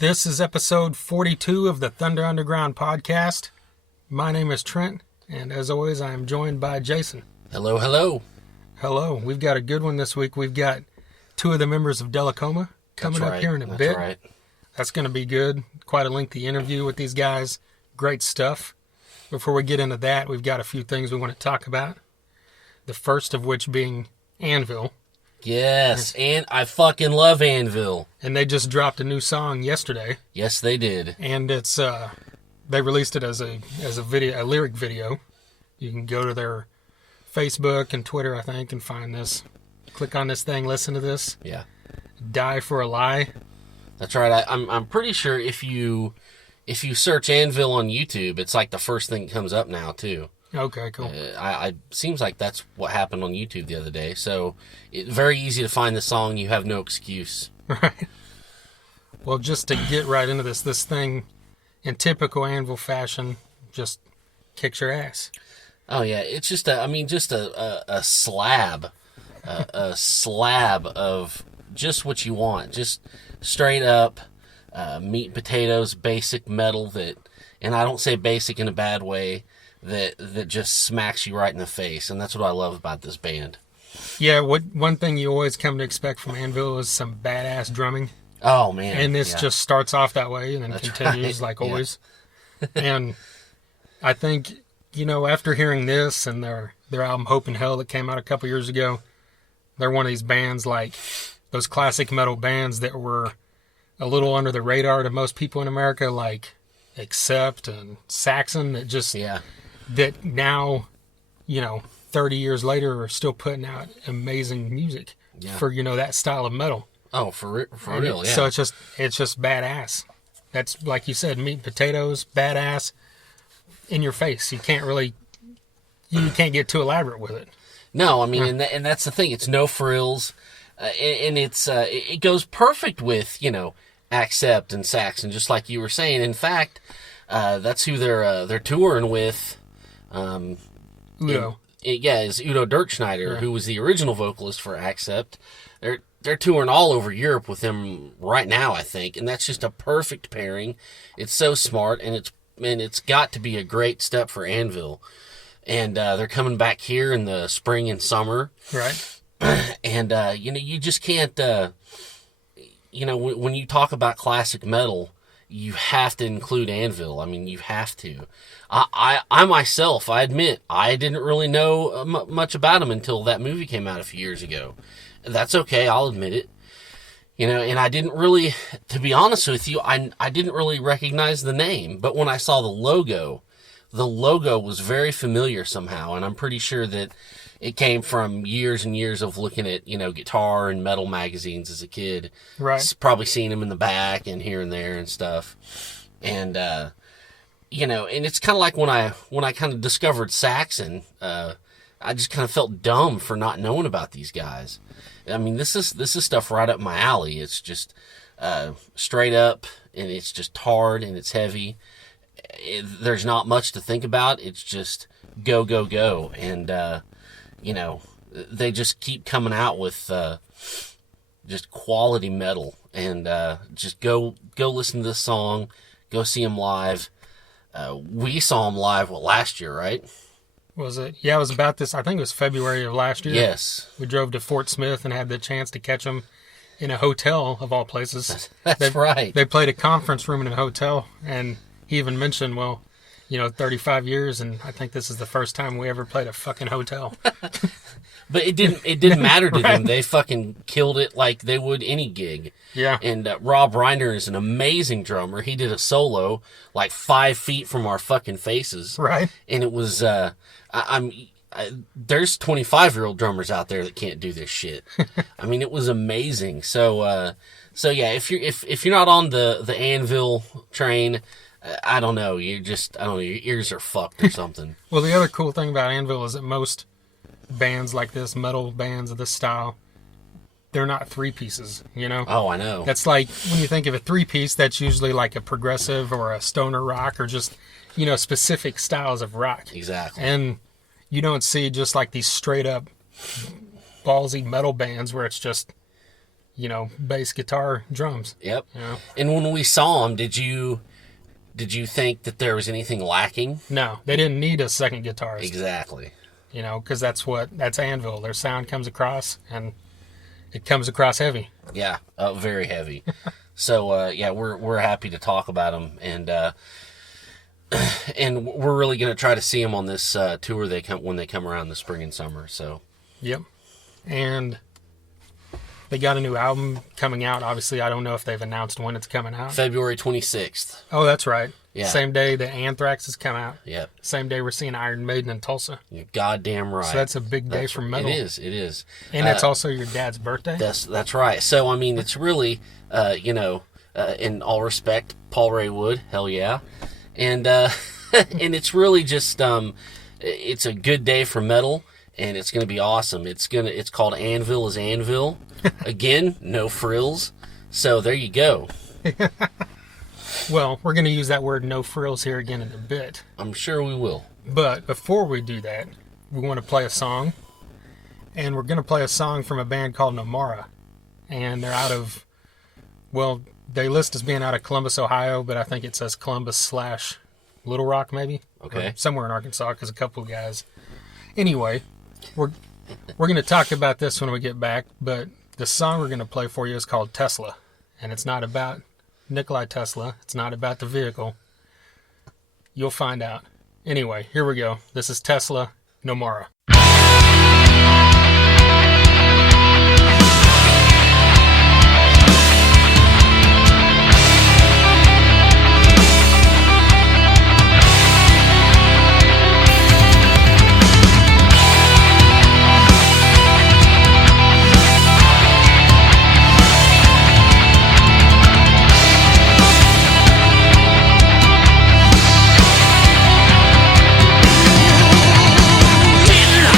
This is episode 42 of the Thunder Underground podcast. My name is Trent, and as always, I am joined by Jason. Hello, hello. Hello. We've got a good one this week. We've got two of the members of Dellacoma coming up here in a bit. That's right. That's going to be good. Quite a lengthy interview with these guys. Great stuff. Before we get into that, we've got a few things we want to talk about. The first of which being Anvil. Yes, and I fucking love Anvil. And they just dropped a new song yesterday. Yes, they did. And it's they released it as a video, a lyric video. You can go to their Facebook and Twitter, I think, and find this. Click on this thing, listen to this. Yeah. Die for a Lie. That's right. I'm pretty sure if you search Anvil on YouTube, it's like the first thing that comes up now too. Okay, cool. Seems like that's what happened on YouTube the other day. So it's very easy to find the song. You have no excuse. Right. Well, just to get right into this thing, in typical Anvil fashion, just kicks your ass. Oh yeah, it's just a slab, a slab of just what you want, just straight up meat and potatoes, basic metal that, and I don't say basic in a bad way. That just smacks you right in the face, and that's what I love about this band. Yeah, one thing you always come to expect from Anvil is some badass drumming. Oh man! And this just starts off that way and then that's continues right. Like always. And I think, after hearing this and their album Hope in Hell that came out a couple years ago, they're one of these bands like those classic metal bands that were a little under the radar to most people in America, like Accept and Saxon, that just that now, 30 years later are still putting out amazing music for, that style of metal. Oh, for real, yeah. So it's just badass. That's, like you said, meat and potatoes, badass, in your face. You can't get too elaborate with it. No, I mean, and that's the thing. It's no frills, and it goes perfect with, Accept and Saxon, just like you were saying. In fact, that's who they're touring with. Udo. Is Udo Dirkschneider, who was the original vocalist for Accept. They're touring all over Europe with him right now, I think, and that's just a perfect pairing. It's so smart, and it's got to be a great step for Anvil. And they're coming back here in the spring and summer, right? And you just can't. When you talk about classic metal, you have to include Anvil. I mean, you have to. I myself, I admit, I didn't really know much about him until that movie came out a few years ago. That's okay, I'll admit it. And I didn't really, to be honest with you, I didn't really recognize the name. But when I saw the logo was very familiar somehow, and I'm pretty sure that it came from years and years of looking at, guitar and metal magazines as a kid. Right. Probably seeing them in the back and here and there and stuff. And, and it's kind of like when I kind of discovered Saxon, I just kind of felt dumb for not knowing about these guys. I mean, this is stuff right up my alley. It's just, straight up, and it's just hard and it's heavy. There's not much to think about. It's just go, go, go. And, they just keep coming out with just quality metal, and just go listen to this song, go see them live. We saw them live last year, right? Was it? Yeah, it was about this. I think it was February of last year. Yes, we drove to Fort Smith and had the chance to catch them in a hotel of all places. That's right. They played a conference room in a hotel, and he even mentioned, 35 years, and I think this is the first time we ever played a fucking hotel. But it didn't matter to right. them. They fucking killed it like they would any gig. Yeah. And Rob Reiner is an amazing drummer. He did a solo like 5 feet from our fucking faces. Right. And it was, there's 25-year-old drummers out there that can't do this shit. I mean, it was amazing. So yeah, if you're not on the Anvil train, I don't know. Your ears are fucked or something. Well, the other cool thing about Anvil is that most bands like this, metal bands of this style, they're not three pieces, Oh, I know. That's like, when you think of a three-piece, that's usually like a progressive or a stoner rock or just, specific styles of rock. Exactly. And you don't see just like these straight-up ballsy metal bands where it's just, bass, guitar, drums. Yep. You know? And when we saw them, did you think that there was anything lacking? No, they didn't need a second guitarist. Exactly. Because that's Anvil. Their sound comes across, and it comes across heavy. Yeah, very heavy. So we're happy to talk about them, and we're really going to try to see them on this tour when they come around the spring and summer. So. Yep. And they got a new album coming out. Obviously, I don't know if they've announced when it's coming out. February 26th. Oh, that's right. Yeah. Same day that Anthrax has come out. Yep. Same day we're seeing Iron Maiden in Tulsa. You're goddamn right. So that's a big day for metal. It is. And it's also your dad's birthday. That's right. So, I mean, it's really, in all respect, Paul Ray Wood, hell yeah. And and it's really just, it's a good day for metal, and it's going to be awesome. It's called Anvil is Anvil. Again, no frills. So there you go. Well, we're going to use that word no frills here again in a bit. I'm sure we will. But before we do that, we want to play a song. And we're going to play a song from a band called Nomara. And they're out of, they list as being out of Columbus, Ohio, but I think it says Columbus/Little Rock maybe. Okay. Or somewhere in Arkansas, because a couple of guys. Anyway, we're going to talk about this when we get back, but the song we're going to play for you is called Tesla. And it's not about Nikolai Tesla. It's not about the vehicle. You'll find out. Anyway, here we go. This is Tesla, Nomara. Didn't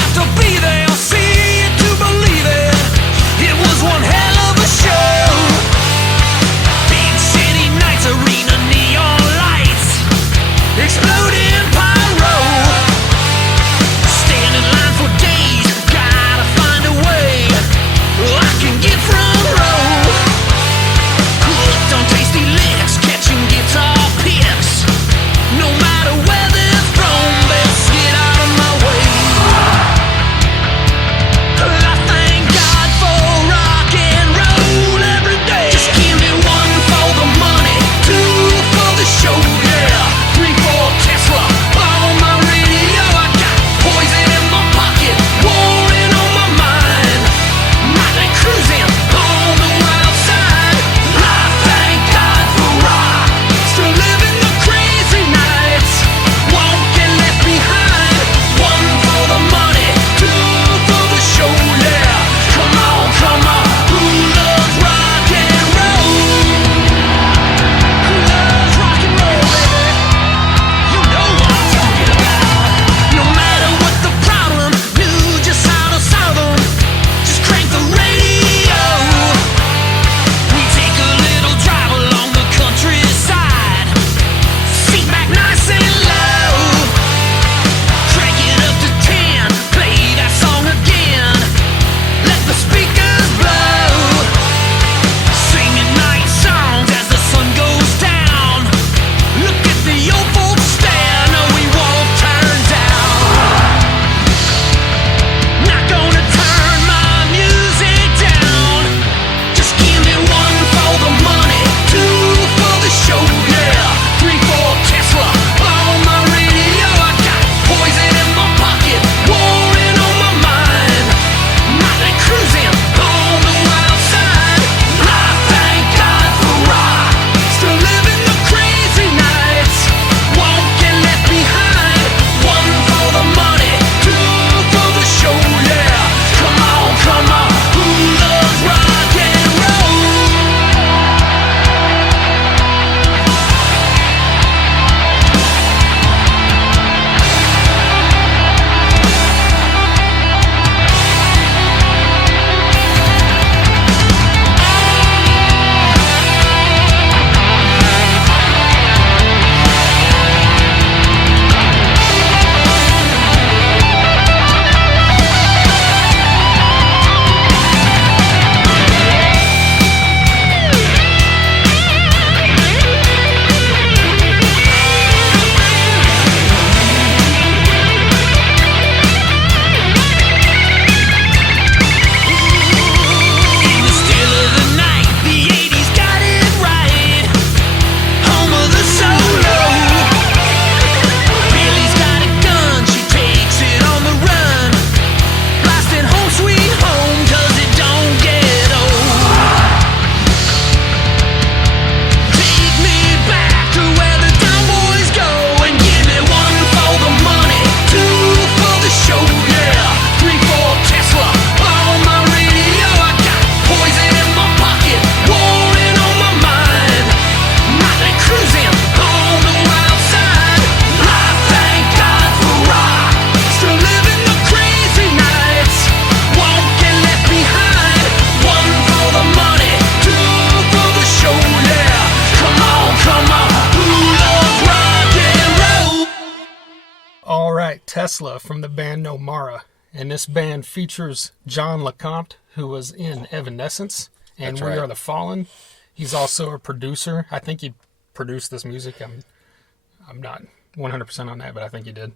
Tesla from the band Nomara. And this band features John LeCompte, who was in Evanescence and That's We right. Are the Fallen. He's also a producer. I think he produced this music. I'm not 100% on that, but I think he did.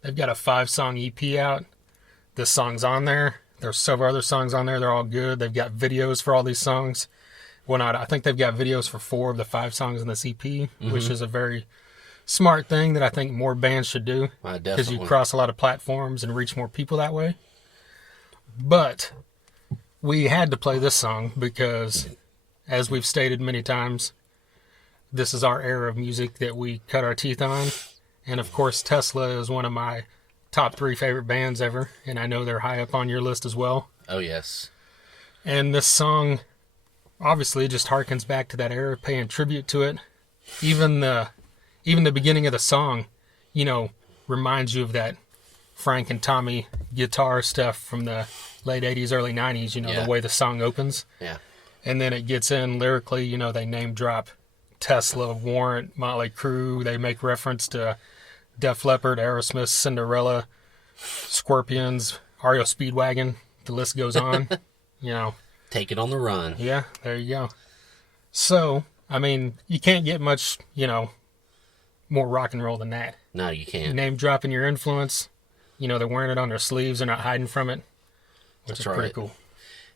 They've got a 5-song EP out. This song's on there. There's several other songs on there. They're all good. They've got videos for all these songs. Well, I think they've got videos for 4 of the 5 songs in this EP, which is a very smart thing that I think more bands should do. Because you cross a lot of platforms and reach more people that way. But we had to play this song because, as we've stated many times, this is our era of music that we cut our teeth on. And of course, Tesla is one of my top 3 favorite bands ever. And I know they're high up on your list as well. Oh, yes. And this song obviously just harkens back to that era, paying tribute to it. Even the beginning of the song, reminds you of that Frank and Tommy guitar stuff from the late 80s, early 90s, the way the song opens. Yeah. And then it gets in lyrically, they name drop Tesla, Warrant, Motley Crue. They make reference to Def Leppard, Aerosmith, Cinderella, Scorpions, REO Speedwagon. The list goes on, Take it on the run. Yeah, there you go. So, you can't get much, more rock and roll than that. No, you can't. Name dropping your influence. They're wearing it on their sleeves. They're not hiding from it. Which is pretty cool.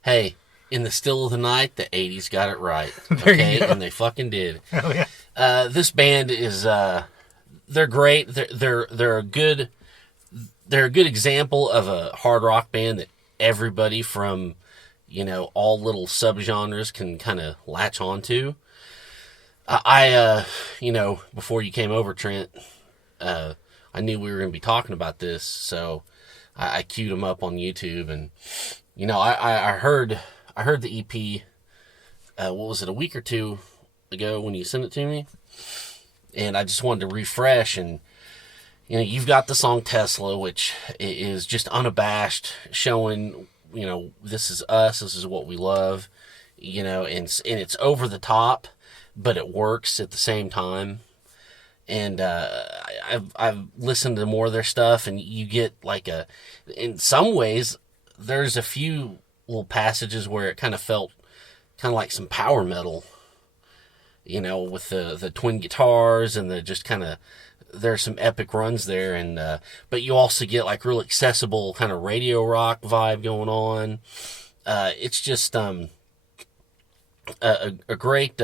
Hey, in the still of the night, the 80s got it right. There you go. And they fucking did. Hell yeah. This band is, they're great. They're a good example of a hard rock band that everybody from, all little subgenres can kind of latch on to. Before you came over, Trent, I knew we were going to be talking about this, so I queued them up on YouTube, and I heard the EP. What was it, a week or 2 ago when you sent it to me, and I just wanted to refresh. And you've got the song Tesla, which is just unabashed, showing this is us, this is what we love, and it's over the top, but it works at the same time. And I've listened to more of their stuff, and you get in some ways, there's a few little passages where it kind of felt kind of like some power metal, with the twin guitars and the just kind of, there's some epic runs there. And but you also get real accessible kind of radio rock vibe going on. It's just a great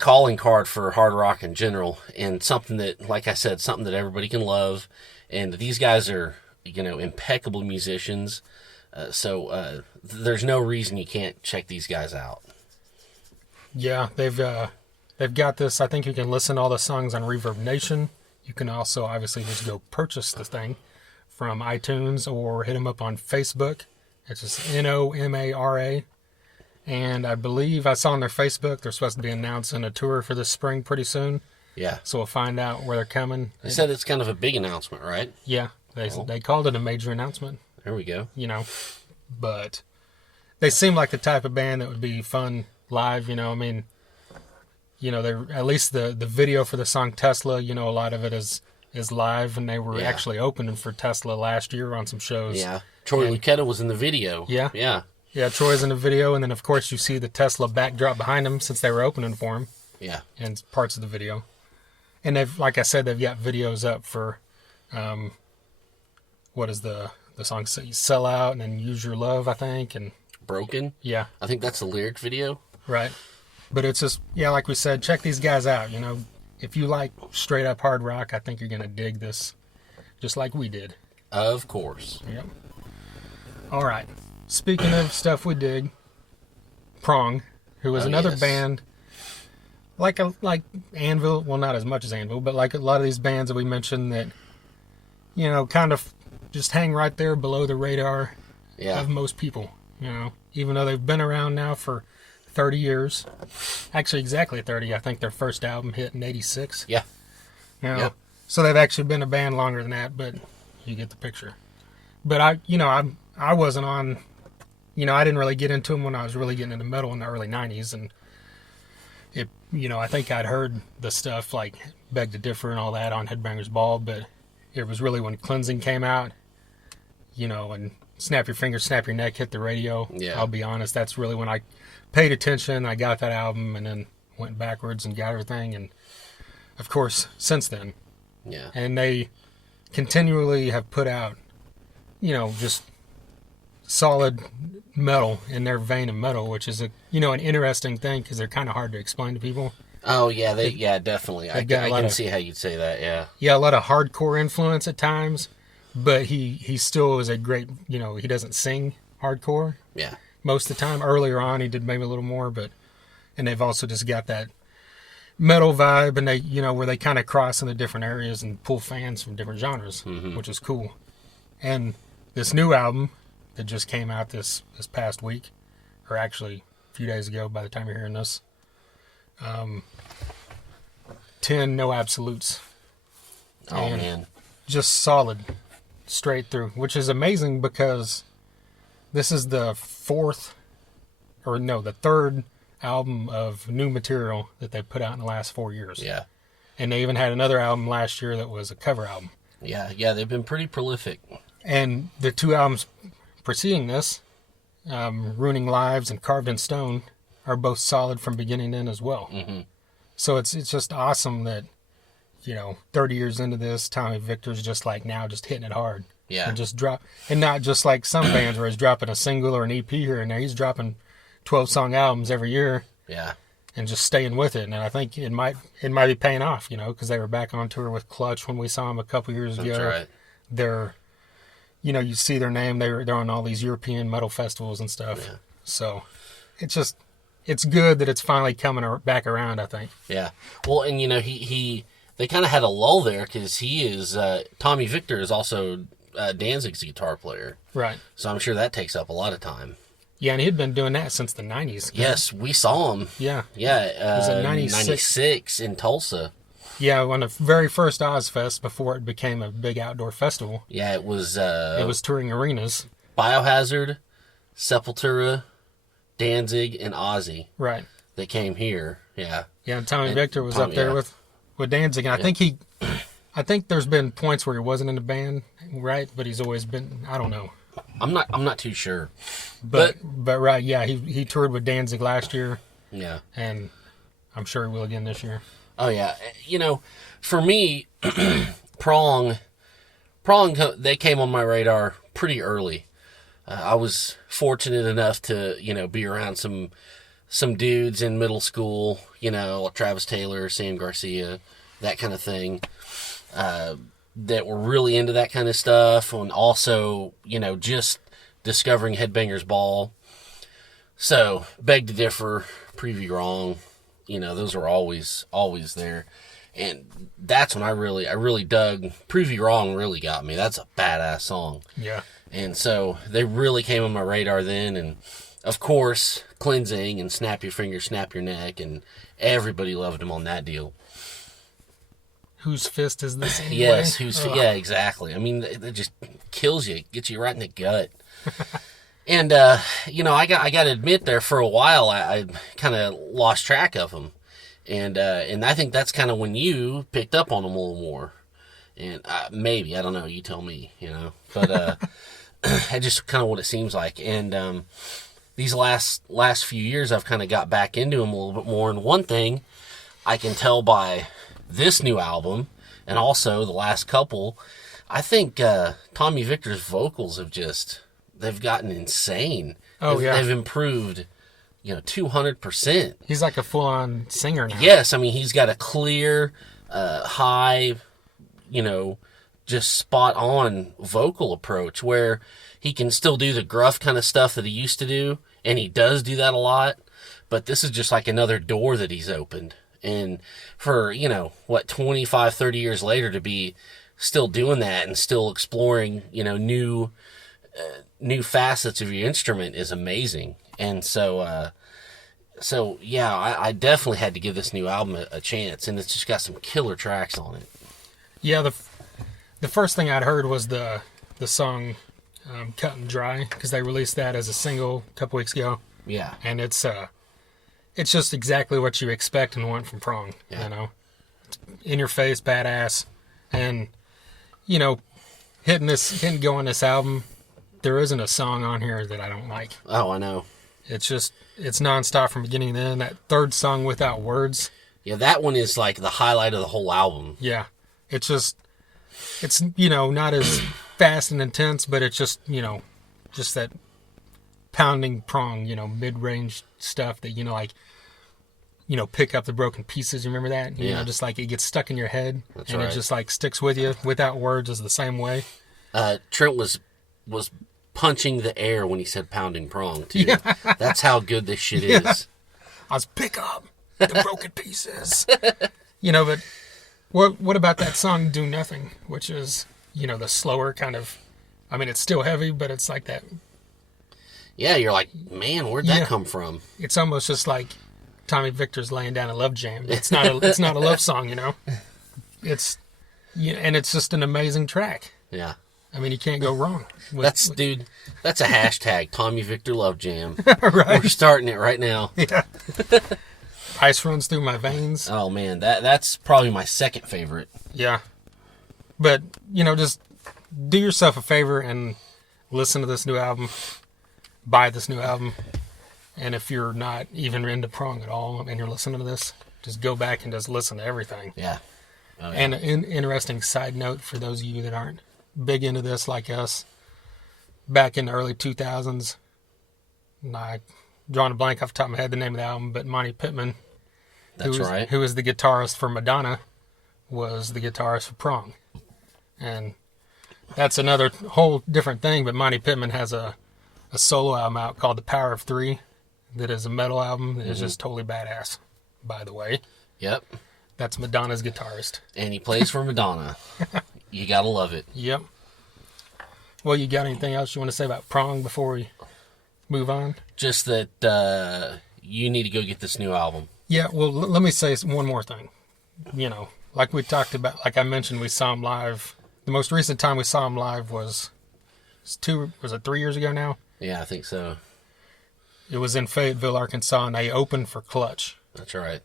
calling card for hard rock in general, and something that, like I said, something that everybody can love. And these guys are, impeccable musicians. So there's no reason you can't check these guys out. Yeah, they've got this. I think you can listen to all the songs on Reverb Nation. You can also obviously just go purchase the thing from iTunes or hit them up on Facebook. It's just Nomara. And I believe I saw on their Facebook they're supposed to be announcing a tour for this spring pretty soon. Yeah. So we'll find out where they're coming. They said it's kind of a big announcement, right? Yeah. They called it a major announcement. There we go. But they seem like the type of band that would be fun live, they're, at least the video for the song Tesla, a lot of it is live, and they were actually opening for Tesla last year on some shows. Yeah. Troy Lucetta was in the video. Yeah. Yeah. Yeah, Troy's in the video, and then of course you see the Tesla backdrop behind him since they were opening for him. Yeah. And parts of the video. And they've, like I said, they've got videos up for, what is the song? Sell Out, and then Use Your Love, I think, and Broken. Yeah. I think that's the lyric video. Right. But it's just, like we said, check these guys out. If you like straight up hard rock, I think you're going to dig this just like we did. Of course. Yep. All right. Speaking of stuff we dig, Prong, who is another band like Anvil, well, not as much as Anvil, but like a lot of these bands that we mentioned that, kind of just hang right there below the radar of most people, even though they've been around now for 30 years. Actually, exactly 30. I think their first album hit in 86. Yeah. So they've actually been a band longer than that, but you get the picture. But I wasn't on, I didn't really get into them when I was really getting into metal in the early 90s, and I think I'd heard the stuff like Beg to Differ and all that on Headbangers Ball, but it was really when Cleansing came out, and Snap Your Fingers, Snap Your Neck hit the radio. Yeah. I'll be honest, that's really when I paid attention. I got that album and then went backwards and got everything. And, of course, since then. Yeah. And they continually have put out, just solid metal in their vein of metal, which is an interesting thing because they're kind of hard to explain to people. Oh yeah, definitely. I can see how you'd say that. Yeah. Yeah, a lot of hardcore influence at times, but he still is a great. He doesn't sing hardcore. Yeah. Most of the time, earlier on, he did maybe a little more, and they've also just got that metal vibe, and they where they kind of cross into different areas and pull fans from different genres, which is cool. And this new album that just came out this past week, or actually a few days ago by the time you're hearing this, 10 No Absolutes. Oh, and man. just solid straight through, which is amazing because this is the third album of new material that they put out in the last 4 years. Yeah. And they even had another album last year that was a cover album. Yeah, they've been pretty prolific. And the two albums preceding this, Ruining Lives and Carved in Stone, are both solid from beginning to end as well. Mm-hmm. So it's just awesome that, 30 years into this, Tommy Victor's just like now just hitting it hard. Yeah. And not just like some bands where he's dropping a single or an EP here and there. He's dropping 12-song albums every year. Yeah. And just staying with it. And I think it might be paying off, because they were back on tour with Clutch when we saw them a couple years ago. That's right. They're, you see their name. They're on all these European metal festivals and stuff. Yeah. So it's good that it's finally coming back around, I think. Yeah. Well, and they kind of had a lull there because Tommy Victor is also Danzig's guitar player. Right. So I'm sure that takes up a lot of time. Yeah, and he'd been doing that since the 90s. Yes, we saw him. Yeah. Yeah. Was it 96 in Tulsa. Yeah, on the very first Ozfest before it became a big outdoor festival. Yeah, it was touring arenas. Biohazard, Sepultura, Danzig, and Ozzy. Right. They came here. Yeah. Yeah, and Tommy Victor was up there with Danzig, and I think there's been points where he wasn't in the band, right? But he's always been. I don't know. I'm not too sure. But right, yeah, he toured with Danzig last year. Yeah. And I'm sure he will again this year. Oh yeah, for me, Prong, they came on my radar pretty early. I was fortunate enough to be around some dudes in middle school, Travis Taylor, Sam Garcia, that kind of thing, that were really into that kind of stuff, and also just discovering Headbangers Ball. So Beg to Differ, Prove You Wrong. Those were always there. And that's when I really dug. Prove You Wrong really got me. That's a badass song. Yeah. And so they really came on my radar then. And, of course, Cleansing and Snap Your Fingers, Snap Your Neck. And everybody loved them on that deal. Whose fist is this anyway? Yes, yeah, exactly. I mean, it just kills you. It gets you right in the gut. And, I got to admit there for a while, I kind of lost track of them. And I think that's kind of when you picked up on them a little more. And maybe, I don't know, you tell me, But that's just kind of what it seems like. And these last few years, I've kind of got back into them a little bit more. And one thing I can tell by this new album, and also the last couple, I think Tommy Victor's vocals have they've gotten insane. Oh, yeah. They've improved, 200%. He's like a full-on singer now. Yes, I mean, he's got a clear, high, just spot-on vocal approach where he can still do the gruff kind of stuff that he used to do, and he does do that a lot, but this is just like another door that he's opened. And for, 25, 30 years later to be still doing that and still exploring, new facets of your instrument is amazing. And so yeah, I definitely had to give this new album a chance, and it's just got some killer tracks on it. Yeah, the first thing I'd heard was the song Cut and Dry, because they released that as a single a couple weeks ago. Yeah. And it's just exactly what you expect and want from Prong, Yeah. It's in your face, badass. And, you know, hitting go on this album, there isn't a song on here that I don't like. Oh, I know. It's nonstop from beginning to end. That third song, Without Words. Yeah, that one is like the highlight of the whole album. Yeah. It's not as fast and intense, but it's just that pounding Prong, mid-range stuff that, pick up the broken pieces. You remember that? You know, just like it gets stuck in your head. That's and right. It just like sticks with you. Without Words is the same way. Trent was punching the air when he said pounding Prong, too. Yeah. That's how good this shit is. I was pick up the broken pieces. But what about that song Do Nothing, which is, the slower kind of, it's still heavy, but it's like that. Yeah, you're like, man, where'd that come from? It's almost just like Tommy Victor's laying down a love jam. It's not a love song, It's and it's just an amazing track. Yeah. You can't go wrong. That's a hashtag, Tommy Victor Love Jam. Right. We're starting it right now. Yeah. Ice runs through my veins. Oh, man, that's probably my second favorite. Yeah. But, just do yourself a favor and listen to this new album. Buy this new album. And if you're not even into Prong at all and you're listening to this, just go back and just listen to everything. Yeah. Oh, yeah. And an interesting side note for those of you that aren't big into this like us, back in the early 2000s, I drawing a blank off the top of my head the name of the album, but Monty Pittman, who was the guitarist for Madonna, was the guitarist for Prong. And that's another whole different thing, but Monty Pittman has a solo album out called The Power of Three that is a metal album that is just totally badass, by the way. Yep. That's Madonna's guitarist. And he plays for Madonna. You gotta love it. Yep. Well, you got anything else you want to say about Prong before we move on? Just that you need to go get this new album. Yeah, well, let me say one more thing. Like we talked about, like I mentioned, we saw him live. The most recent time we saw him live was it 3 years ago now? Yeah, I think so. It was in Fayetteville, Arkansas, and they opened for Clutch. That's right.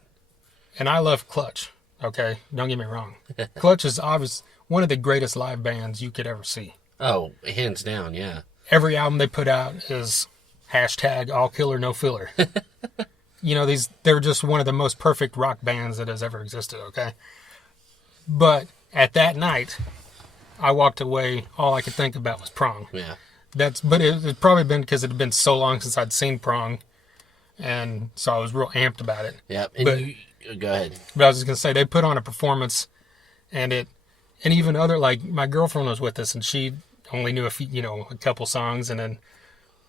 And I love Clutch, okay? Don't get me wrong. Clutch is obviously one of the greatest live bands you could ever see. Oh, hands down, yeah. Every album they put out is hashtag all killer, no filler. They're just one of the most perfect rock bands that has ever existed, okay? But at that night, I walked away, all I could think about was Prong. Yeah. But it's probably been because it had been so long since I'd seen Prong, and so I was real amped about it. Yeah, go ahead. But I was just going to say, they put on a performance, and even other, like, my girlfriend was with us, and she only knew a couple songs, and then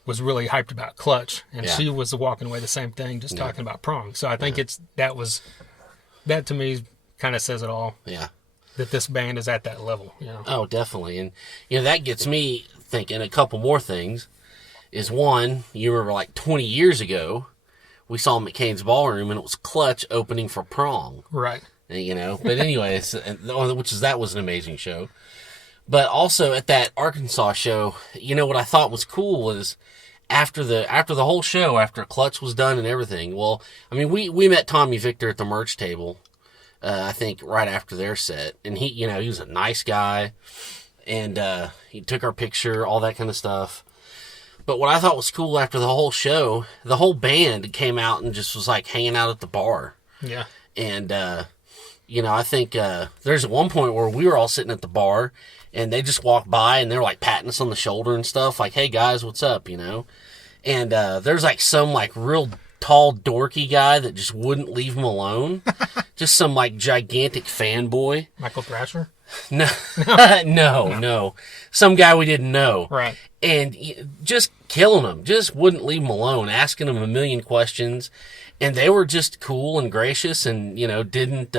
was really hyped about Clutch, and she was walking away the same thing, just talking about Prong. So I think that to me kind of says it all. Yeah. That this band is at that level, Oh, definitely. And, that gets me thinking a couple more things. Is one, you remember like 20 years ago, we saw McCain's Ballroom, and it was Clutch opening for Prong. Right. But anyway, that was an amazing show. But also at that Arkansas show, what I thought was cool was after the whole show, after Clutch was done and everything. Well, we met Tommy Victor at the merch table. I think right after their set, and he was a nice guy, and he took our picture, all that kind of stuff. But what I thought was cool after the whole show, the whole band came out and just was like hanging out at the bar. Yeah. And I think there's one point where we were all sitting at the bar, and they just walked by and they're like patting us on the shoulder and stuff, like, "Hey guys, what's up?" And there's like some like real tall dorky guy that just wouldn't leave him alone. Just some like gigantic fanboy. Michael Thrasher? No, no. Some guy we didn't know. Right. And just killing him. Just wouldn't leave him alone, asking him a million questions. And they were just cool and gracious, and didn't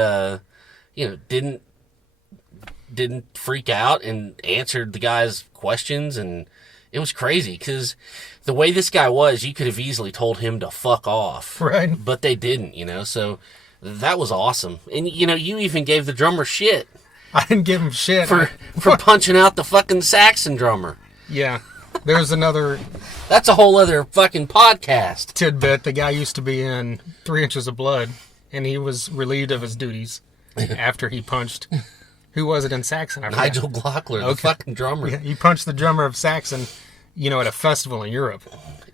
freak out and answered the guy's questions. And it was crazy because the way this guy was, you could have easily told him to fuck off. Right. But they didn't, So that was awesome. And, you even gave the drummer shit. I didn't give him shit. For punching out the fucking Saxon drummer. Yeah. There's another... That's a whole other fucking podcast. Tidbit. The guy used to be in 3 Inches of Blood, and he was relieved of his duties after he punched Who was it in Saxon? I forgot. Nigel Glockler, the fucking drummer. Yeah, he punched the drummer of Saxon, at a festival in Europe.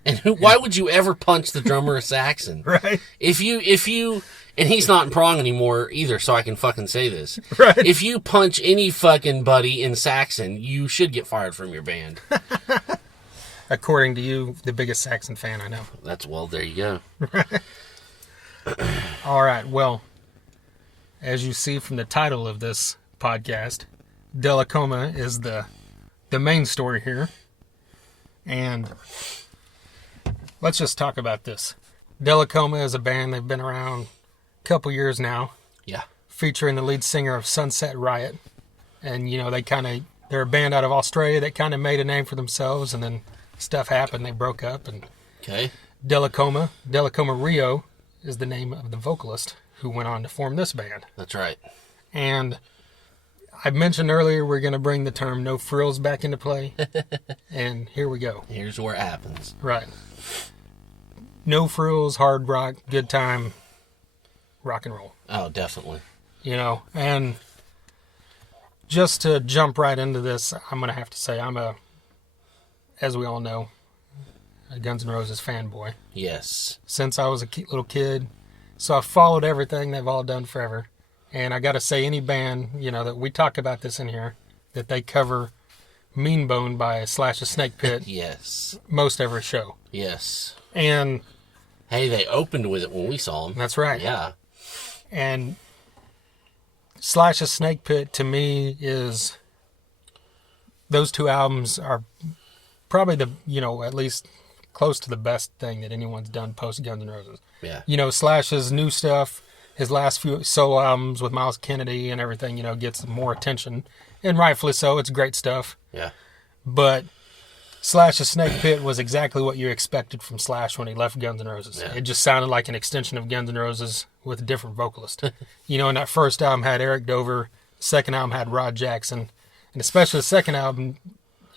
And why would you ever punch the drummer of Saxon? Right. If you, and he's not in Prong anymore either, so I can fucking say this. Right. If you punch any fucking buddy in Saxon, you should get fired from your band. According to you, the biggest Saxon fan I know. There you go. All right, well, as you see from the title of this podcast, Dellacoma is the main story here. And let's just talk about this. Dellacoma is a band. They've been around a couple years now. Yeah. Featuring the lead singer of Sunset Riot. And, they're a band out of Australia that kind of made a name for themselves, and then stuff happened. They broke up. And okay. Dellacoma Rio is the name of the vocalist who went on to form this band. That's right. And I mentioned earlier we're going to bring the term no frills back into play. And here we go. Here's where it happens. Right. No frills, hard rock, good time, rock and roll. Oh, definitely. And just to jump right into this, I'm going to have to say as we all know, a Guns N' Roses fanboy. Yes. Since I was a little kid. So I've followed everything they've all done forever. And I got to say, any band, that we talk about this in here, that they cover Mean Bone by Slash's Snakepit. Yes. Most every show. Yes. And hey, they opened with it when we saw them. That's right. Yeah. And Slash's Snakepit, to me, is... Those two albums are probably at least close to the best thing that anyone's done post Guns N' Roses. Yeah. Slash's new stuff, his last few solo albums with Miles Kennedy and everything, gets more attention. And rightfully so. It's great stuff. Yeah. But Slash's Snakepit was exactly what you expected from Slash when he left Guns N' Roses. Yeah. It just sounded like an extension of Guns N' Roses with a different vocalist. And that first album had Eric Dover. The second album had Rod Jackson. And especially the second album,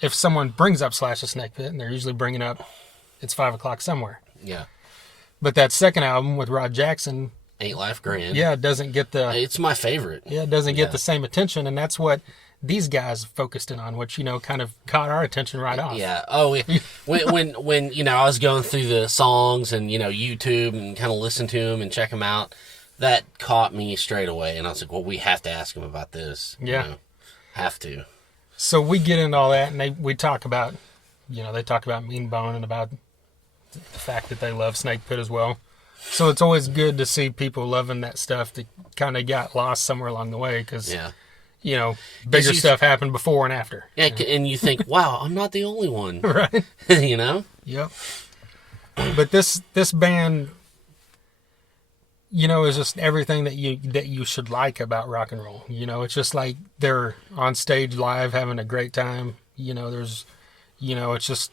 if someone brings up Slash's Snakepit, and they're usually bringing up It's 5 O'Clock Somewhere. Yeah. But that second album with Rod Jackson... Ain't Life Grand. Yeah, it doesn't get the... It's my favorite. Yeah, it doesn't get the same attention, and that's what these guys focused in on, which, kind of caught our attention right off. Yeah. Oh, yeah. when I was going through the songs and, YouTube and kind of listen to them and check them out, that caught me straight away. And I was like, well, we have to ask them about this. Yeah. Have to. So we get into all that, and we talk about, they talk about Mean Bone and about the fact that they love Snakepit as well. So it's always good to see people loving that stuff that kind of got lost somewhere along the way because, bigger stuff happened before and after. Yeah, and you think, wow, I'm not the only one. Right. Yep. But this band, is just everything that you should like about rock and roll. It's just like they're on stage live having a great time. There's, it's just...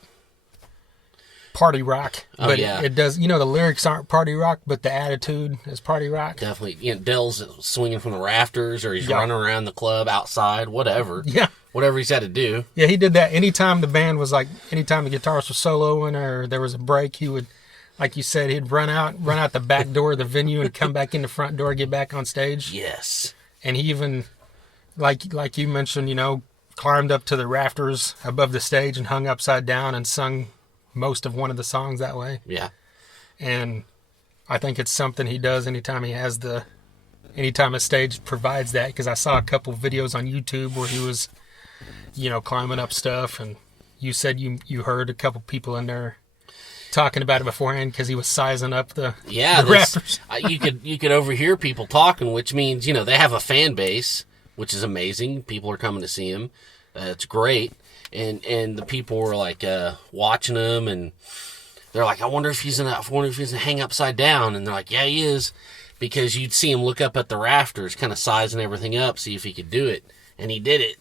party rock, but it does. The lyrics aren't party rock, but the attitude is party rock. Definitely, Dell's swinging from the rafters, or he's running around the club outside, whatever. Yeah, whatever he's had to do. Yeah, he did that. Anytime the guitarist was soloing or there was a break, he would, like you said, he'd run out the back door of the venue and come back in the front door, get back on stage. Yes, and he even, like you mentioned, climbed up to the rafters above the stage and hung upside down and sung most of one of the songs that way. Yeah. And I think it's something he does anytime a stage provides that, because I saw a couple videos on YouTube where he was, climbing up stuff, and you said you heard a couple people in there talking about it beforehand because he was sizing up the rafters. you could overhear people talking, which means, they have a fan base, which is amazing. People are coming to see him. It's great. And the people were like watching him, and they're like, I wonder if he's gonna hang upside down. And they're like, yeah, he is, because you'd see him look up at the rafters, kind of sizing everything up, see if he could do it, and he did it,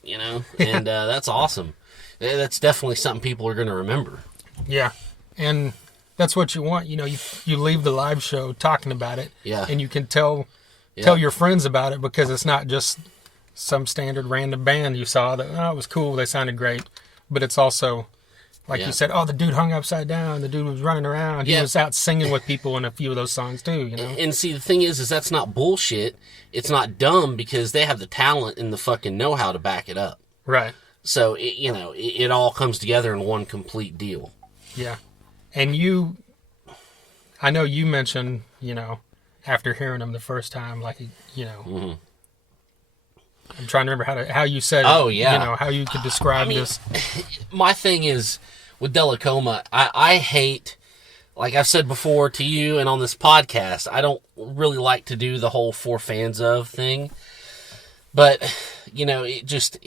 And that's awesome. That's definitely something people are gonna remember. Yeah, and that's what you want. You leave the live show talking about it, and you can tell your friends about it, because it's not just some standard random band you saw that, it was cool, they sounded great, but it's also, Like you said, oh, the dude hung upside down. The dude was running around. He was out singing with people in a few of those songs too, you know? And see, the thing is that's not bullshit. It's not dumb because they have the talent and the fucking know-how to back it up. Right. So, it all comes together in one complete deal. Yeah. And I know you mentioned, after hearing them the first time, like, Mm-hmm. I'm trying to remember how you said Oh, yeah. how you could describe this. My thing is, with Dellacoma, I hate, like I've said before to you and on this podcast, I don't really like to do the whole for fans of thing. But, it just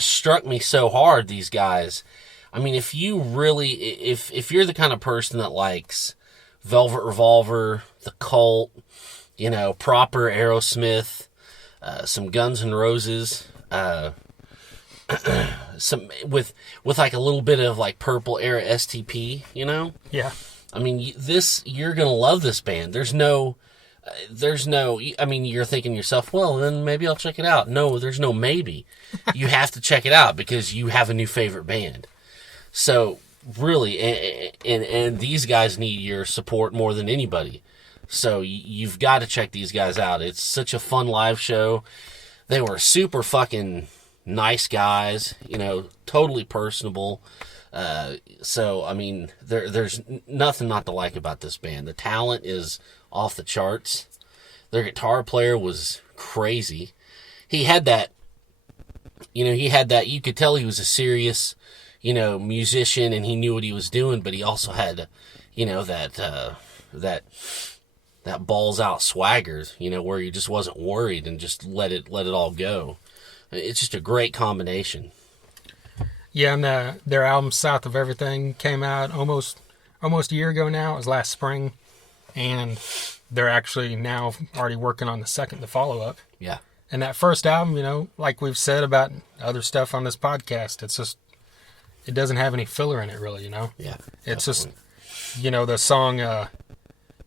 struck me so hard, these guys. I mean, if you really, if you're the kind of person that likes Velvet Revolver, The Cult, proper Aerosmith, some Guns N' Roses, some with like a little bit of like Purple era STP, Yeah. I mean, you're gonna love this band. There's no, I mean, you're thinking to yourself, well, then maybe I'll check it out. No, there's no maybe. You have to check it out because you have a new favorite band. So really, and these guys need your support more than anybody. So you've got to check these guys out. It's such a fun live show. They were super fucking nice guys, totally personable. So, I mean, there's nothing not to like about this band. The talent is off the charts. Their guitar player was crazy. He had that, you could tell he was a serious, musician and he knew what he was doing, but he also had, that balls out swagger, where he just wasn't worried and just let it all go. It's just a great combination. Yeah, and their album South of Everything came out almost a year ago now. It was last spring, and they're actually now already working on the follow-up. Yeah. And that first album, like we've said about other stuff on this podcast, it's just, it doesn't have any filler in it really, Yeah. It's definitely. Just, the song, you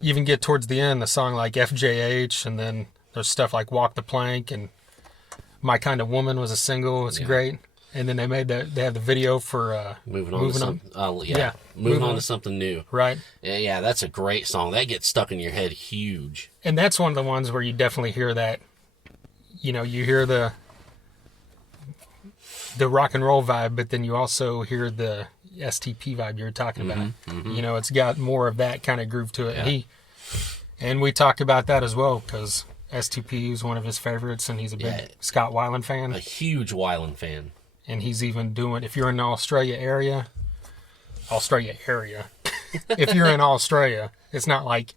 even get towards the end, the song like FJH, and then there's stuff like Walk the Plank, and My Kind of Woman was a single. It's great. And then they have the video for moving on to something new. Right. Yeah, that's a great song. That gets stuck in your head huge. And that's one of the ones where you definitely hear that, you hear the rock and roll vibe, but then you also hear the STP vibe you were talking about. Mm-hmm. It's got more of that kind of groove to it. Yeah. And we talked about that as well, because STP is one of his favorites, and he's a big Scott Weiland fan. A huge Weiland fan. And he's even doing, if you're in the Australia area, if you're in Australia, it's not like,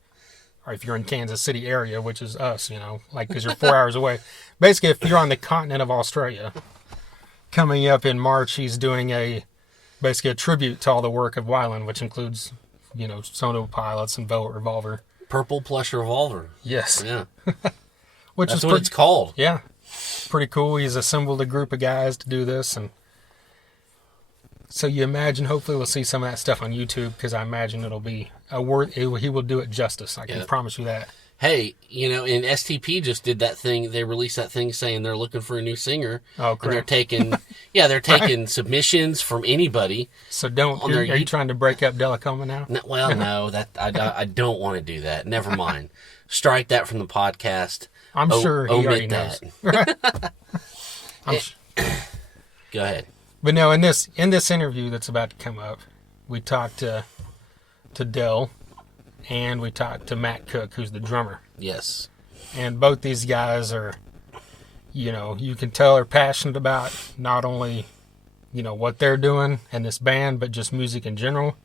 or if you're in Kansas City area, which is us, because you're 4 hours away. Basically, if you're on the continent of Australia, coming up in March, he's doing basically a tribute to all the work of Weiland, which includes, Sono Pilots and Velvet Revolver. Purple Plush Revolver. Yes. Yeah. That's what it's called. Yeah. Pretty cool. He's assembled a group of guys to do this, and so you imagine, hopefully we'll see some of that stuff on YouTube, because I imagine it'll be he will do it justice. I can promise you that. Hey, and STP just did that thing. They released that thing saying they're looking for a new singer. Oh, great. And they're taking submissions from anybody. So are you trying to break up Dellacoma now? No, that I don't want to do that. Never mind. Strike that from the podcast. I'm sure he already knows. Go ahead. But no, in this interview that's about to come up, we talked to Dell, and we talked to Matt Cook, who's the drummer. Yes. And both these guys are, you can tell are passionate about not only, what they're doing in this band, but just music in general.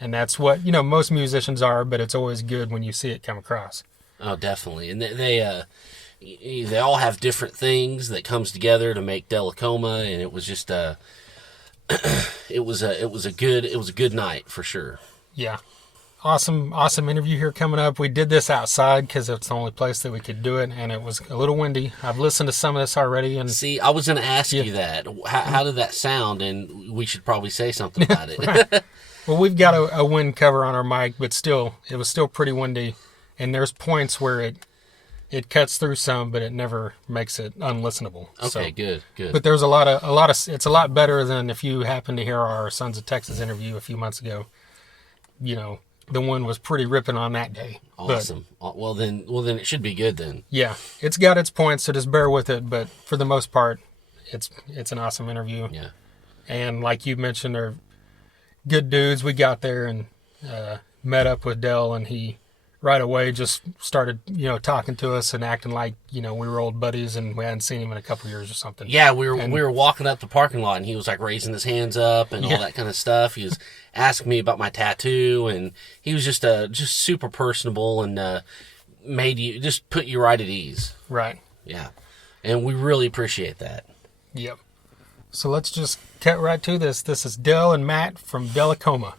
And that's what, most musicians are, but it's always good when you see it come across. Oh, definitely. And they all have different things that comes together to make Dellacoma, and it was just it was a good night for sure. Yeah. Awesome interview here coming up. We did this outside because it's the only place that we could do it, and it was a little windy. I've listened to some of this already. And see, I was going to ask you that. How did that sound? And we should probably say something about it. Right. Well, we've got a wind cover on our mic, but still, it was still pretty windy. And there's points where it cuts through some, but it never makes it unlistenable. Okay, good. But there's a lot of it's a lot better than if you happen to hear our Sons of Texas interview a few months ago. You know, the one was pretty ripping on that day. Awesome. Well then it should be good then. Yeah, it's got its points, so just bear with it. But for the most part, it's an awesome interview. Yeah. And like you mentioned, they're good dudes. We got there and met up with Dell, and he right away just started, talking to us and acting like, we were old buddies and we hadn't seen him in a couple years or something. Yeah, we were walking up the parking lot and he was like raising his hands up and all that kind of stuff. He was asking me about my tattoo, and he was just super personable and put you right at ease. Right. Yeah. And we really appreciate that. Yep. So let's just cut right to this. This is Dell and Matt from Dellacoma.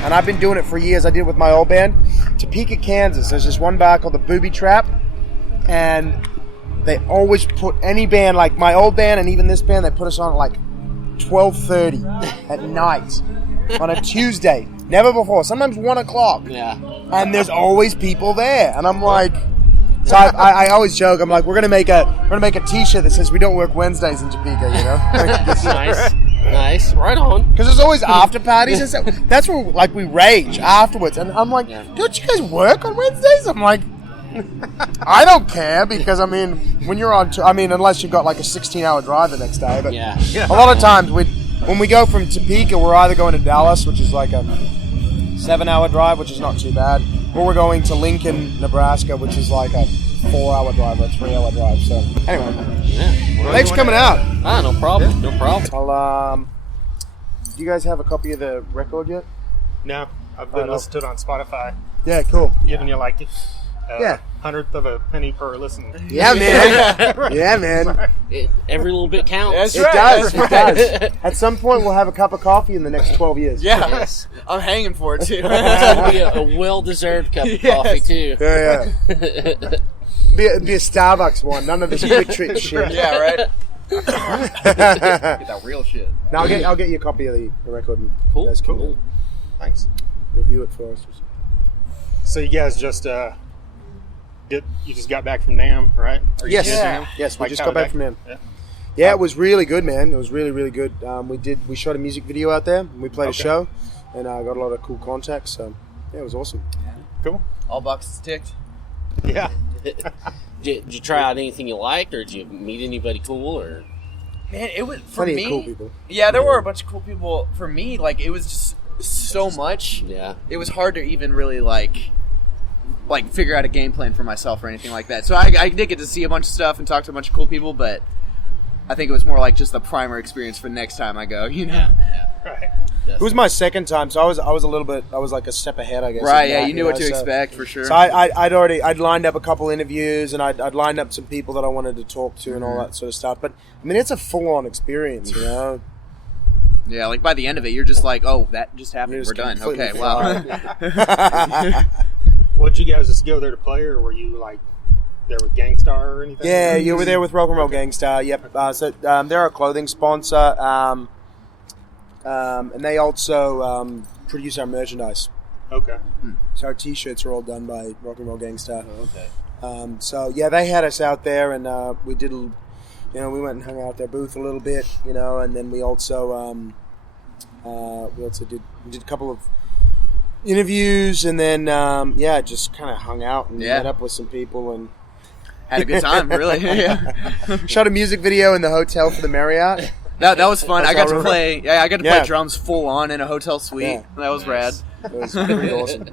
And I've been doing it for years. I did it with my old band. Topeka, Kansas. There's this one bar called the Booby Trap. And they always put any band, like my old band and even this band, they put us on at like 12:30 at night on a Tuesday. Never before. Sometimes 1 o'clock. Yeah. And there's always people there. And I'm like... So I always joke. I'm like, we're gonna make a T-shirt that says we don't work Wednesdays in Topeka. Nice, right on. Because there's always after parties and stuff. That's where we rage afterwards. And I'm like, don't you guys work on Wednesdays? I'm like, I don't care because when you're on, unless you've got like a 16-hour drive the next day. But a lot of times when we go from Topeka, we're either going to Dallas, which is like a 7-hour drive, which is not too bad, or we're going to Lincoln, Nebraska, which is like a 4-hour drive or a 3-hour drive. So anyway, thanks for coming out. No problem. No problem. Do you guys have a copy of the record yet? No, I've been listening to it on Spotify. Yeah, cool. Giving you like 1/100th of a penny per listen. Yeah, man. Yeah, man. Every little bit counts. It does. At some point, we'll have a cup of coffee in the next 12 years. Yeah. Yes. I'm hanging for it, too. It's going to be a well-deserved cup of coffee, too. Yeah. Be a Starbucks one. None of this quick trick shit. Yeah, right? Get that real shit. No, I'll get you a copy of the record. Cool. That's cool. Thanks. Review it for us. So you guys just got back from NAMM, right? Yes. NAMM? Yes, we Like just how got back did from NAMM. that- Yeah, it was really good, man. It was really, really good. We shot a music video out there. We played a show, and got a lot of cool contacts. So yeah, it was awesome. Cool. All boxes ticked. Yeah. Did you try out anything you liked, or did you meet anybody cool, or? Man, it was for Plenty me. of cool people. Yeah, there were a bunch of cool people. For me, like it was just so much. Yeah. It was hard to even really like figure out a game plan for myself or anything like that. So I did get to see a bunch of stuff and talk to a bunch of cool people, but I think it was more like just the primer experience for next time I go. Yeah. Right. It was my second time, so I was like a step ahead, I guess. Right? Yeah, you knew what to expect for sure. So I'd lined up a couple interviews, and I'd lined up some people that I wanted to talk to and all that sort of stuff. But it's a full-on experience, you know. Yeah, like by the end of it, you're just like, oh, that just happened. We're done. Okay, wow. Well, did you guys just go there to play, or were you like there with Gangstar or anything? Yeah, you were there with Rock and Roll Gangstar. Yep. They're a clothing sponsor, and they also produce our merchandise. Okay. So our T-shirts are all done by Rock and Roll Gangstar. Oh, okay. So yeah, they had us out there, and we did, we went and hung out at their booth a little bit, and then we also did a couple of interviews, and then just kind of hung out and met up with some people and had a good time. Really, yeah. Shot a music video in the hotel for the Marriott. That was fun. I got to play. Yeah, I got to play Yeah. drums full on in a hotel suite. Yeah. That was rad. It was pretty awesome.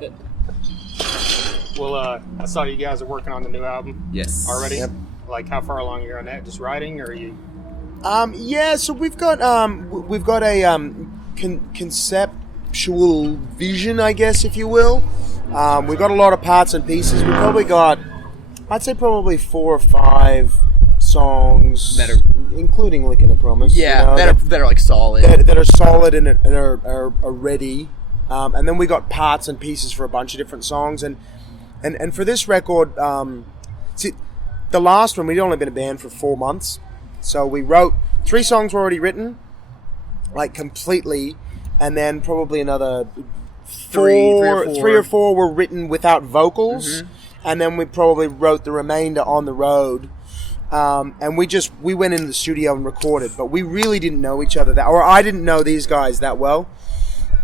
Well, I saw you guys are working on the new album Yes. already. Yep. Like, how far along are you on that? Just writing, or are you? So we've got a conceptual vision, I guess, if you will. We've got a lot of parts and pieces. We've probably got, I'd say, 4 or 5 songs That are including Licking a Promise. Yeah, that are like solid. That are solid and are ready. And then we got parts and pieces for a bunch of different songs. And for this record, see, the last one, we'd only been a band for 4 months. So we wrote 3 songs were already written, like completely, and then probably another three or four were written without vocals. Mm-hmm. And then we probably wrote the remainder on the road. And we went into the studio and recorded, but we really didn't know each other or I didn't know these guys that well.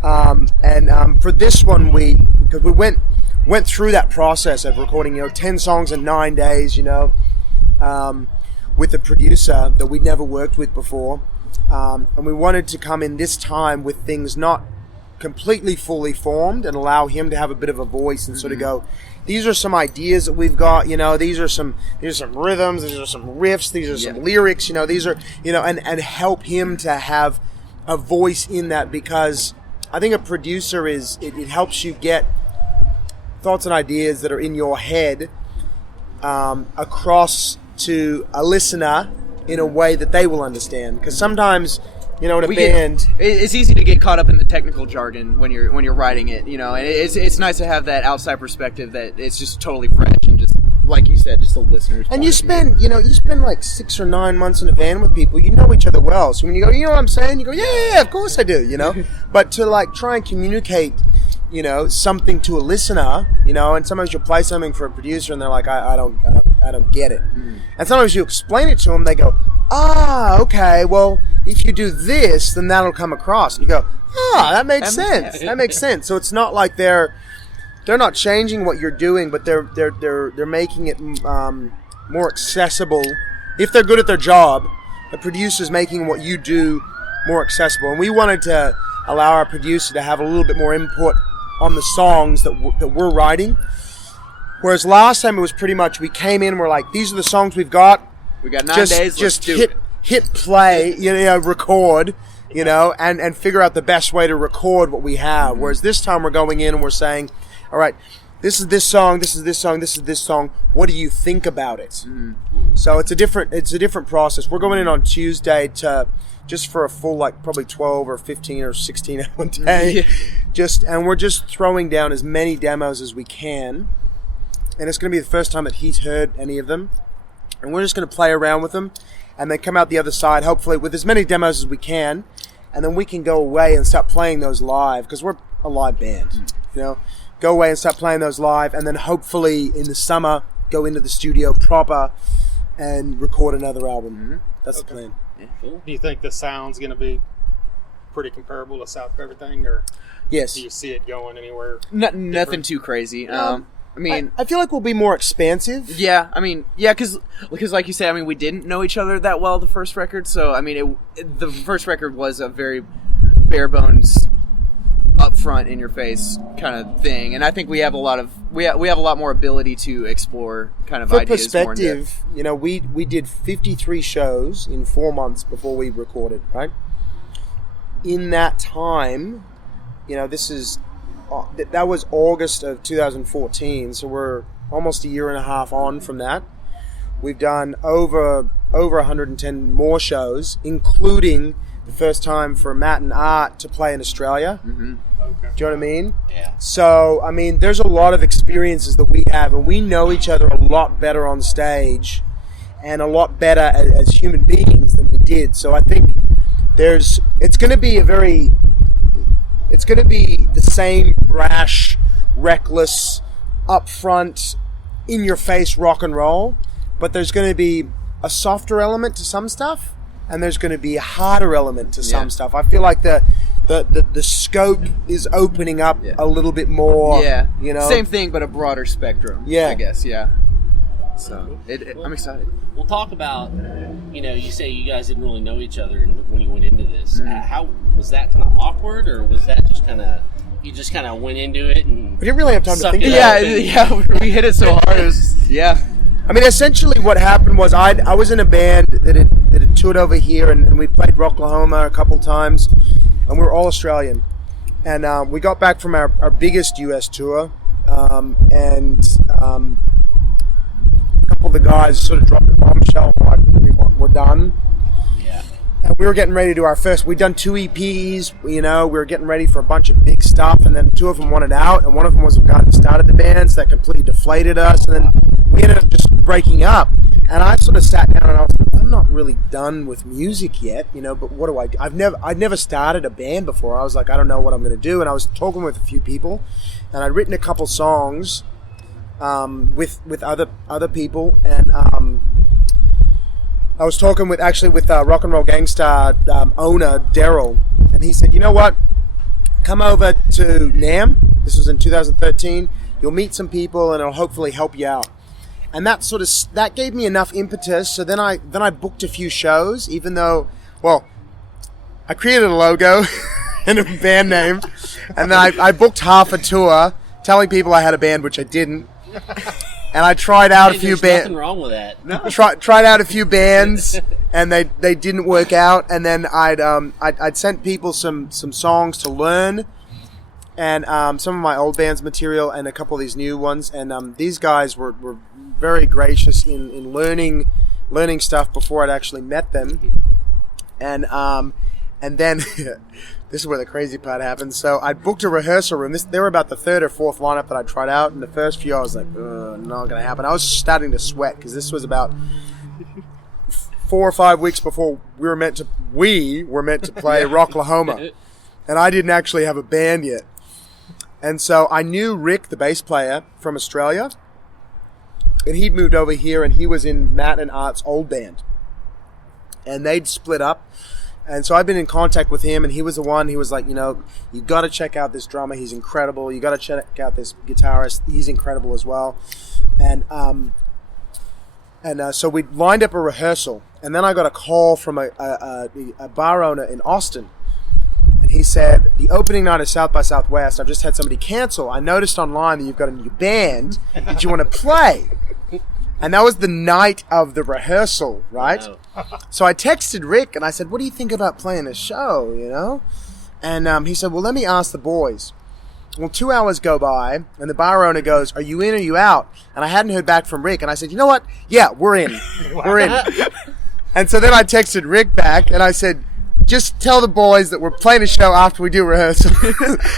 For this one, because we went through that process of recording, 10 songs in 9 days, with a producer that we'd never worked with before. And we wanted to come in this time with things not completely fully formed and allow him to have a bit of a voice and sort of go, these are some ideas that we've got, these are some rhythms, these are some riffs, these are some lyrics, these are, and help him to have a voice in that, because I think a producer it helps you get thoughts and ideas that are in your head across to a listener in a way that they will understand. Because sometimes, in a band, it's easy to get caught up in the technical jargon when you're writing it, and it's nice to have that outside perspective that it's just totally fresh and just like you said, just the listeners. And you spend like 6 or 9 months in a van with people. You know each other well, so when you go, you know what I'm saying? You go, yeah, of course I do. But to like try and communicate, something to a listener, and sometimes you'll play something for a producer and they're like, I don't get it. And sometimes you explain it to them, they go, okay, well, if you do this, then that'll come across. And you go, that makes sense. That makes sense. So it's not like they're not changing what you're doing, but they're making it more accessible. If they're good at their job, the producer's making what you do more accessible. And we wanted to allow our producer to have a little bit more input on the songs that we're writing. Whereas last time it was pretty much we came in, we're like, these are the songs we've got. We got 9 days. Just hit play, record, and figure out the best way to record what we have. Mm-hmm. Whereas this time we're going in and we're saying, all right, this is this song, this is this song, this is this song. What do you think about it? Mm-hmm. So it's a different process. We're going in on Tuesday just for a full probably 12 or 15 or 16 hour day. And we're just throwing down as many demos as we can. And it's going to be the first time that he's heard any of them. And we're just going to play around with them and then come out the other side, hopefully, with as many demos as we can. And then we can go away and start playing those live, because we're a live band. Go away and start playing those live, and then hopefully in the summer go into the studio proper and record another album. Mm-hmm. That's the plan. Yeah. Cool. Do you think the sound's going to be pretty comparable to South of Everything, or yes, do you see it going anywhere? Nothing too crazy. I feel like we'll be more expansive. Yeah, because like you said, we didn't know each other that well the first record, so the first record was a very bare bones, upfront, in your face kind of thing, and I think we have a lot more ability to explore kind of for ideas. For perspective, we did 53 shows in 4 months before we recorded. Right. In that time, that was August of 2014, so we're almost a year and a half on from that. We've done over 110 more shows, including the first time for Matt and Art to play in Australia. Mm-hmm. Okay. Do you know what I mean? Yeah. So, there's a lot of experiences that we have, and we know each other a lot better on stage and a lot better as human beings than we did. So I think it's going to be the same brash, reckless, upfront, in-your-face rock and roll, but there's going to be a softer element to some stuff, and there's going to be a harder element to some stuff. I feel like the scope is opening up a little bit more. Yeah, same thing, but a broader spectrum. Yeah, I guess. Yeah. So I'm excited. We'll talk about, you say you guys didn't really know each other when you went into this. Mm-hmm. How was that kind of awkward, or was that just kind of you just kind of went into it and we didn't really have time to think about it? Yeah, we hit it so hard. Essentially what happened was I was in a band that had toured over here, and we played Rocklahoma a couple times, and we were all Australian. And we got back from our biggest US tour, and a couple of the guys sort of dropped a bombshell, like, we're done. And we were getting ready to do our first. We'd done 2 EPs. You know, we were getting ready for a bunch of big stuff, and then 2 of them wanted out, and one of them was a guy that started the band, so that completely deflated us, and then we ended up just breaking up. And I sort of sat down and I was like, I'm not really done with music yet, you know, but what do I do? I'd never started a band before. I was like, I don't know what I'm going to do. And I was talking with a few people, and I'd written a couple songs with other people, and I was talking with Rock and Roll Gangstar owner Daryl, and he said, you know what? Come over to NAMM. This was in 2013. You'll meet some people, and it'll hopefully help you out. And that gave me enough impetus. So then I booked a few shows, even though, well, I created a logo and a band name, and then I booked half a tour, telling people I had a band, which I didn't. And I tried out a few bands. Nothing wrong with that. No. Tried out a few bands, and they didn't work out. And then I'd sent people some songs to learn, and some of my old band's material, and a couple of these new ones. And these guys were very gracious in learning stuff before I'd actually met them. And then this is where the crazy part happened. So I booked a rehearsal room. They were about the 3rd or 4th lineup that I tried out. And the first few, I was like, not going to happen. I was starting to sweat because this was about 4 or 5 weeks before we were meant to play Rocklahoma. And I didn't actually have a band yet. And so I knew Rick, the bass player from Australia. And he'd moved over here, and he was in Matt and Art's old band. And they'd split up. And so I've been in contact with him, and he was the one. He was like, you know, you got to check out this drummer. He's incredible. You got to check out this guitarist. He's incredible as well. And so we lined up a rehearsal, and then I got a call from a bar owner in Austin. And he said, the opening night of South by Southwest, I've just had somebody cancel. I noticed online that you've got a new band. Did you want to play? And that was the night of the rehearsal, right? Wow. So I texted Rick, and I said, what do you think about playing a show, you know? And he said, well, let me ask the boys. Well, 2 hours go by, and the bar owner goes, are you in or you out? And I hadn't heard back from Rick, and I said, you know what? Yeah, we're in. We're in. And so then I texted Rick back, and I said, just tell the boys that we're playing a show after we do rehearsal.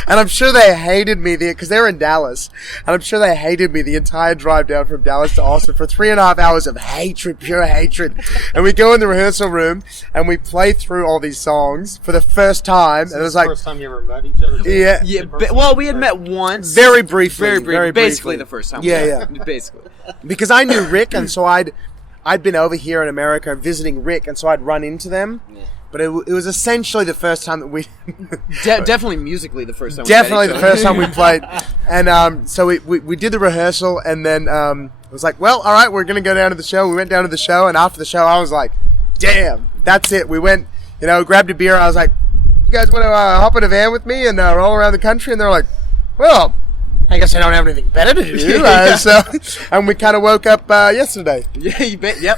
And I'm sure they hated me because they're in Dallas. And I'm sure they hated me the entire drive down from Dallas to Austin for 3.5 hours of hatred, pure hatred. And we go in the rehearsal room and we play through all these songs for the first time. And it was like, the first time you ever met each other? Yeah. Well, we had met once. Very briefly. Basically the first time. Yeah. Basically. Because I knew Rick, and so I'd been over here in America visiting Rick, and so I'd run into them. Yeah. But it was essentially the first time that we... definitely musically the first time definitely the first time we played. And so we did the rehearsal, and then it was like, well, all right, we're going to go down to the show. We went down to the show, and after the show, I was like, damn, that's it. We went, grabbed a beer. I was like, you guys want to hop in a van with me and roll around the country? And they're like, well, I guess I don't have anything better to do. And we kind of woke up yesterday. Yeah, you bet. Yep.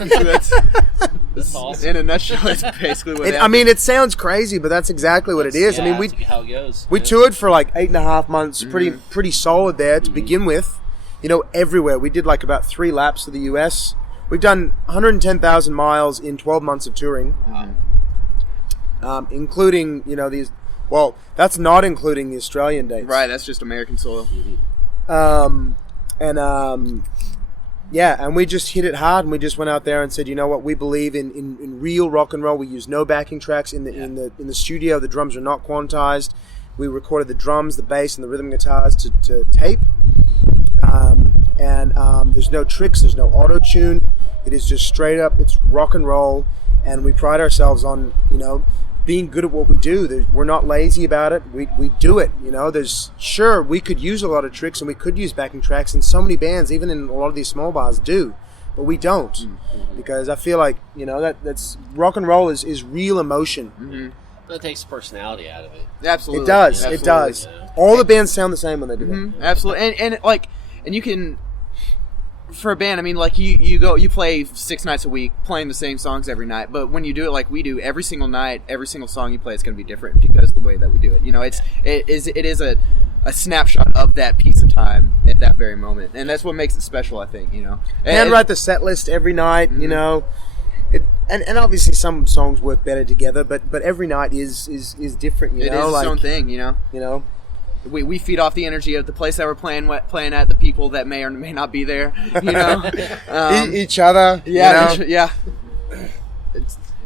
That's awesome. In a nutshell, that's basically what happened. I mean, it sounds crazy, but that's exactly what it is. Yeah, I mean, how it goes. We toured for like 8.5 months, pretty solid there to begin with. Everywhere. We did like about 3 laps of the U.S. We've done 110,000 miles in 12 months of touring, including these. Well, that's not including the Australian dates. Right, that's just American soil. And we just hit it hard, and we just went out there and said, you know what, we believe in real rock and roll. We use no backing tracks in the studio. The drums are not quantized. We recorded the drums, the bass, and the rhythm guitars to tape. There's no tricks, there's no auto-tune. It is just straight up, it's rock and roll, and we pride ourselves on, being good at what we do. We're not lazy about it. We do it. We could use a lot of tricks, and we could use backing tracks, and so many bands, even in a lot of these small bars, do, but we don't, because I feel like that's rock and roll is real emotion. Mm-hmm. That takes personality out of it. Absolutely, it does. Absolutely. It does. Yeah. All the bands sound the same when they do that. Absolutely, and you can. For a band, I mean, like you play 6 nights a week, playing the same songs every night. But when you do it like we do, every single night, every single song you play is going to be different because of the way that we do it. It is a snapshot of that piece of time at that very moment, and that's what makes it special. I think. And write the set list every night. and obviously some songs work better together, but every night is different. It is its own thing, you know. You know, we feed off the energy of the place that we're playing at, the people that may or may not be there, you know. Each other. Yeah, you know? yeah.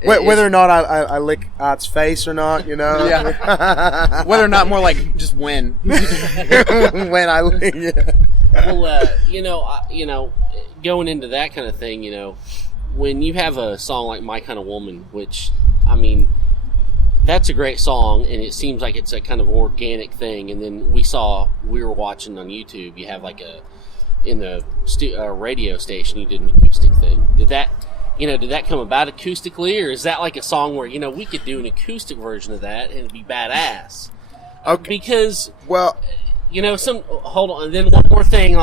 Whether or not I lick Art's face or not, you know. Yeah. Whether or not, more like just when. When I lick. Yeah. Well, going into that kind of thing, when you have a song like My Kind of Woman, which, I mean, that's a great song, and it seems like it's a kind of organic thing. And then we were watching on YouTube, you have like in the radio station, you did an acoustic thing. Did that come about acoustically, or is that like a song where, we could do an acoustic version of that and it'd be badass? Okay. Because, well, hold on, and then one more thing,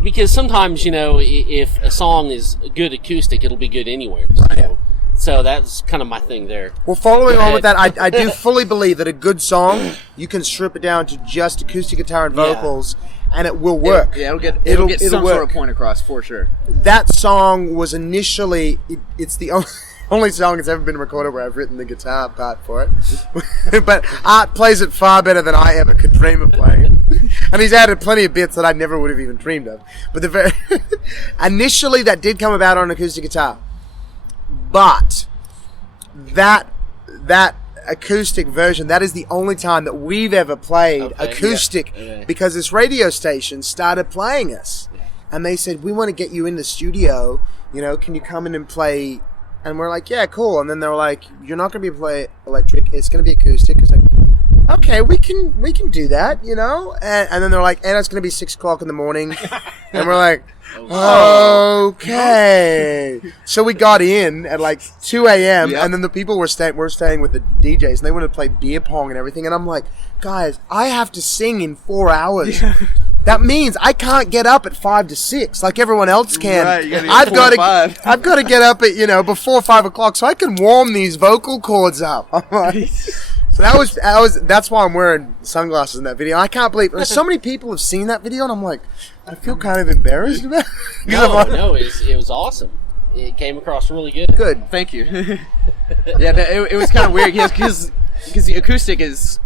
because sometimes, if a song is good acoustic, it'll be good anywhere. So that's kind of my thing there. Well, following on with that, I do fully believe that a good song, you can strip it down to just acoustic guitar and vocals, and it will work. It'll get some sort of point across, for sure. That song was initially, it's the only song that's ever been recorded where I've written the guitar part for it. But Art plays it far better than I ever could dream of playing it. And he's added plenty of bits that I never would have even dreamed of. But initially that did come about on acoustic guitar. But that acoustic version, that is the only time that we've ever played acoustic, because this radio station started playing us. And they said, we want to get you in the studio, can you come in and play? And we're like, yeah, cool. And then they were like, you're not going to be play electric, it's going to be acoustic. It's like, okay, we can do that, And then they're like, and it's going to be 6 o'clock in the morning. And we're like, okay. So we got in at like 2 a.m. And then the people were staying with the DJs, and they wanted to play beer pong and everything. And I'm like, guys, I have to sing in 4 hours. That means I can't get up at 5 to 6 like everyone else can. Right, I've got to get up at before 5 o'clock so I can warm these vocal cords up. So that's why I'm wearing sunglasses in that video. I can't believe so many people have seen that video, and I'm like, I feel kind of embarrassed about it. No, it was awesome. It came across really good. Good, thank you. It was kind of weird because the acoustic is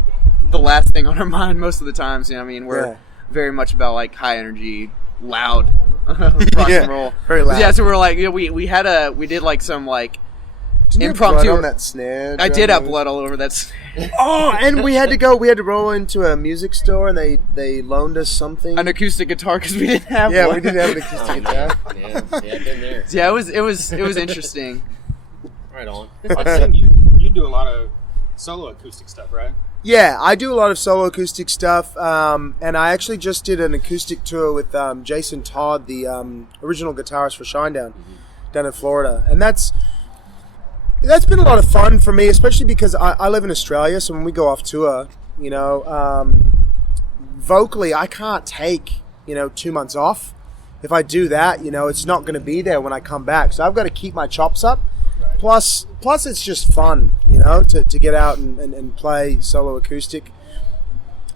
the last thing on our mind most of the times. We're very much about like high energy, loud rock and roll. Very loud. Yeah, so we're like, we did like some like impromptu on that snare. I did have blood all over that snare. Oh, and we had to roll into a music store, and they loaned us something, an acoustic guitar, because we didn't have one. Yeah, we didn't have an acoustic guitar. Yeah, I've been there. Yeah, it was interesting. Right on. I've seen you do a lot of solo acoustic stuff, right? Yeah, I do a lot of solo acoustic stuff, and I actually just did an acoustic tour with Jason Todd, the original guitarist for Shinedown, down in Florida, and that's been a lot of fun for me, especially because I live in Australia, so when we go off tour, vocally I can't take 2 months off. If I do that, it's not going to be there when I come back, so I've got to keep my chops up. Right. Plus it's just fun, to get out and play solo acoustic.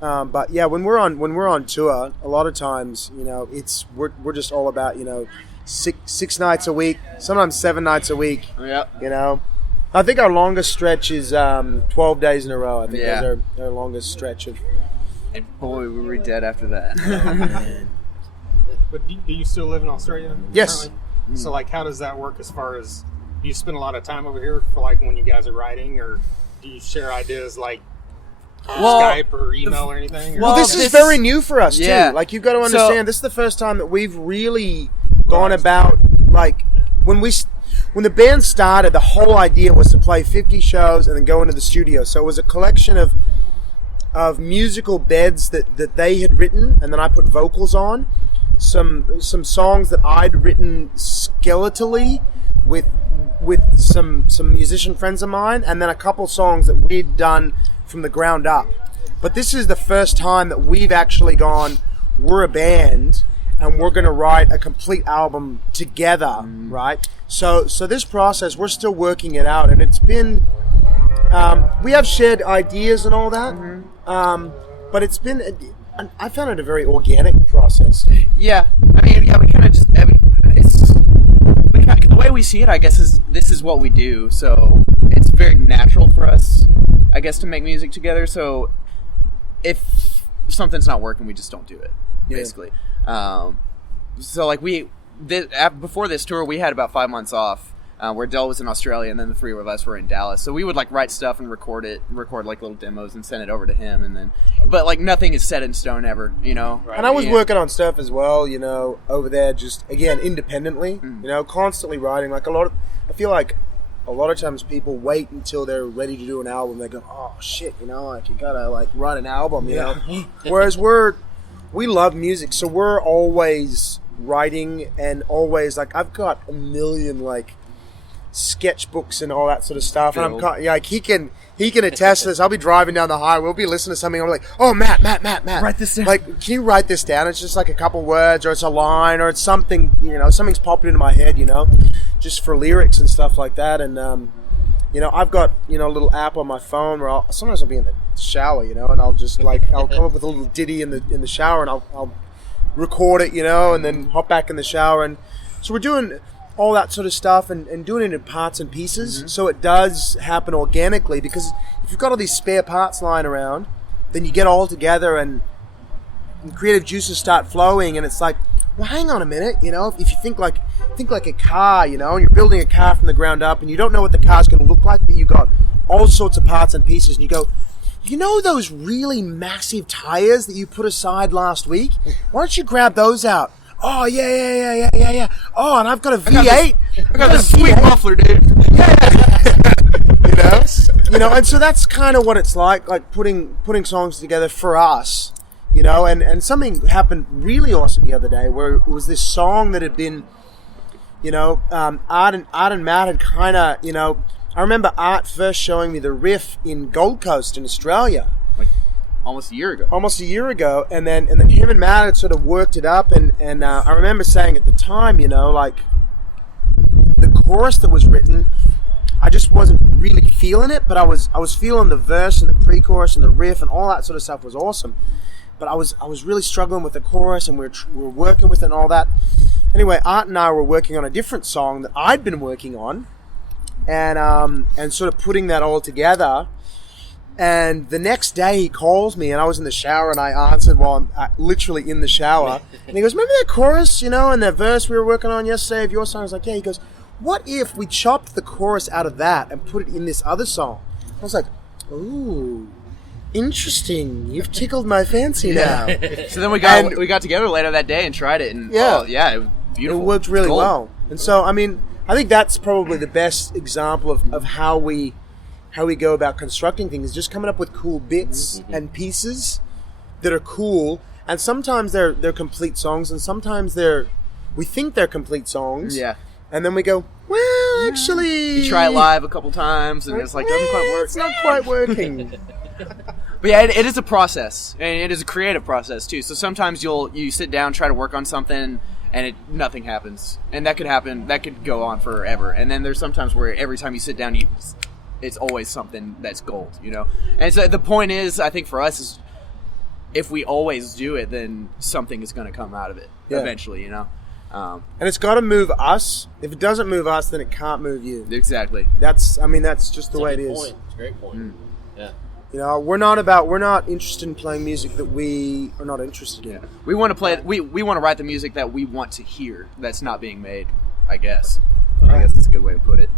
But yeah, when we're on tour, a lot of times, we're just all about, 6 nights a week, sometimes 7 nights a week. Yeah. I think our longest stretch is 12 days in a row. I think that's our longest stretch of. And boy, we were dead after that. Oh, man. But do you still live in Australia? Yes. Currently? So like, how does that work as far as, do you spend a lot of time over here for like when you guys are writing, or do you share ideas like Skype or email or anything? Well, this is very new for us too. Like, you've got to understand, this is the first time that we've really gone about, like, when the band started, the whole idea was to play 50 shows and then go into the studio. So it was a collection of musical beds that they had written, and then I put vocals on. Some songs that I'd written skeletally with some musician friends of mine, and then a couple songs that we'd done from the ground up. But this is the first time that we've actually gone, we're a band, and we're going to write a complete album together, right? So this process, we're still working it out, and it's been, we have shared ideas and all that, but it's been, I found it a very organic process. Yeah, we kind of just, the way we see it, I guess, is this is what we do. So it's very natural for us, I guess, to make music together. So if something's not working, we just don't do it, basically. So like before this tour, we had about 5 months off. Where Dell was in Australia, and then the three of us were in Dallas. So we would like write stuff and record like little demos and send it over to him, and then, but like nothing is set in stone ever, you know. Right. And I was working on stuff as well, you know, over there, just again independently, you know, constantly writing. Like I feel like a lot of times people wait until they're ready to do an album. They go, oh shit, you know, like you gotta like write an album, you know. Whereas we love music, so we're always writing and always like I've got a million like sketchbooks and all that sort of stuff, and I'm like he can attest to this. I'll be driving down the highway, we'll be listening to something, I'm like, oh Matt, write this down. Like, can you write this down? It's just like a couple words, or it's a line, or it's something, you know, something's popped into my head, you know, just for lyrics and stuff like that. And you know, I've got, you know, a little app on my phone where sometimes I'll be in the shower, you know, and I'll just like I'll come up with a little ditty in the shower, and I'll record it, you know, and then hop back in the shower. And so we're doing all that sort of stuff and doing it in parts and pieces, so it does happen organically, because if you've got all these spare parts lying around, then you get all together and creative juices start flowing, and it's like, well, hang on a minute, you know, if you think like a car, you know, and you're building a car from the ground up, and you don't know what the car's going to look like, but you got all sorts of parts and pieces, and you go, you know those really massive tires that you put aside last week? Why don't you grab those out? Oh, yeah. Oh, and I've got a V8. I got this sweet muffler, dude. You know, and so that's kind of what it's like putting songs together for us, you know, and something happened really awesome the other day where it was this song that had been, you know, Art and Matt had kind of, you know, I remember Art first showing me the riff in Gold Coast in Australia. Almost a year ago, and then him and Matt had sort of worked it up, and I remember saying at the time, you know, like the chorus that was written, I just wasn't really feeling it, but I was feeling the verse and the pre-chorus and the riff and all that sort of stuff was awesome, but I was really struggling with the chorus, and we were working with it and all that. Anyway, Art and I were working on a different song that I'd been working on, and sort of putting that all together. And the next day he calls me, and I was in the shower, and I answered while I'm literally in the shower. And he goes, remember that chorus, you know, and that verse we were working on yesterday of your song? I was like, yeah. He goes, what if we chopped the chorus out of that and put it in this other song? I was like, ooh, interesting. You've tickled my fancy now. So then we got together later that day and tried it, and it was beautiful. It worked really well. And so, I mean, I think that's probably the best example of how we go about constructing things, just coming up with cool bits and pieces that are cool, and sometimes they're complete songs, and sometimes we think they're complete songs, and then we go, well, actually, you try it live a couple times, and it's like, doesn't quite work. It's not quite working. But yeah, it is a process, and it is a creative process too. So sometimes you sit down, try to work on something, and nothing happens, and that could go on forever. And then there's sometimes where every time you sit down, it's always something that's gold, you know? And so the point is, I think for us, is if we always do it, then something is going to come out of it eventually, you know? And it's got to move us. If it doesn't move us, then it can't move you. Exactly. That's just the way it is. Point. It's a great point. Yeah. You know, we're not interested in playing music that we are not interested in. Yeah. We want to play, we want to write the music that we want to hear that's not being made, I guess. I guess that's a good way to put it.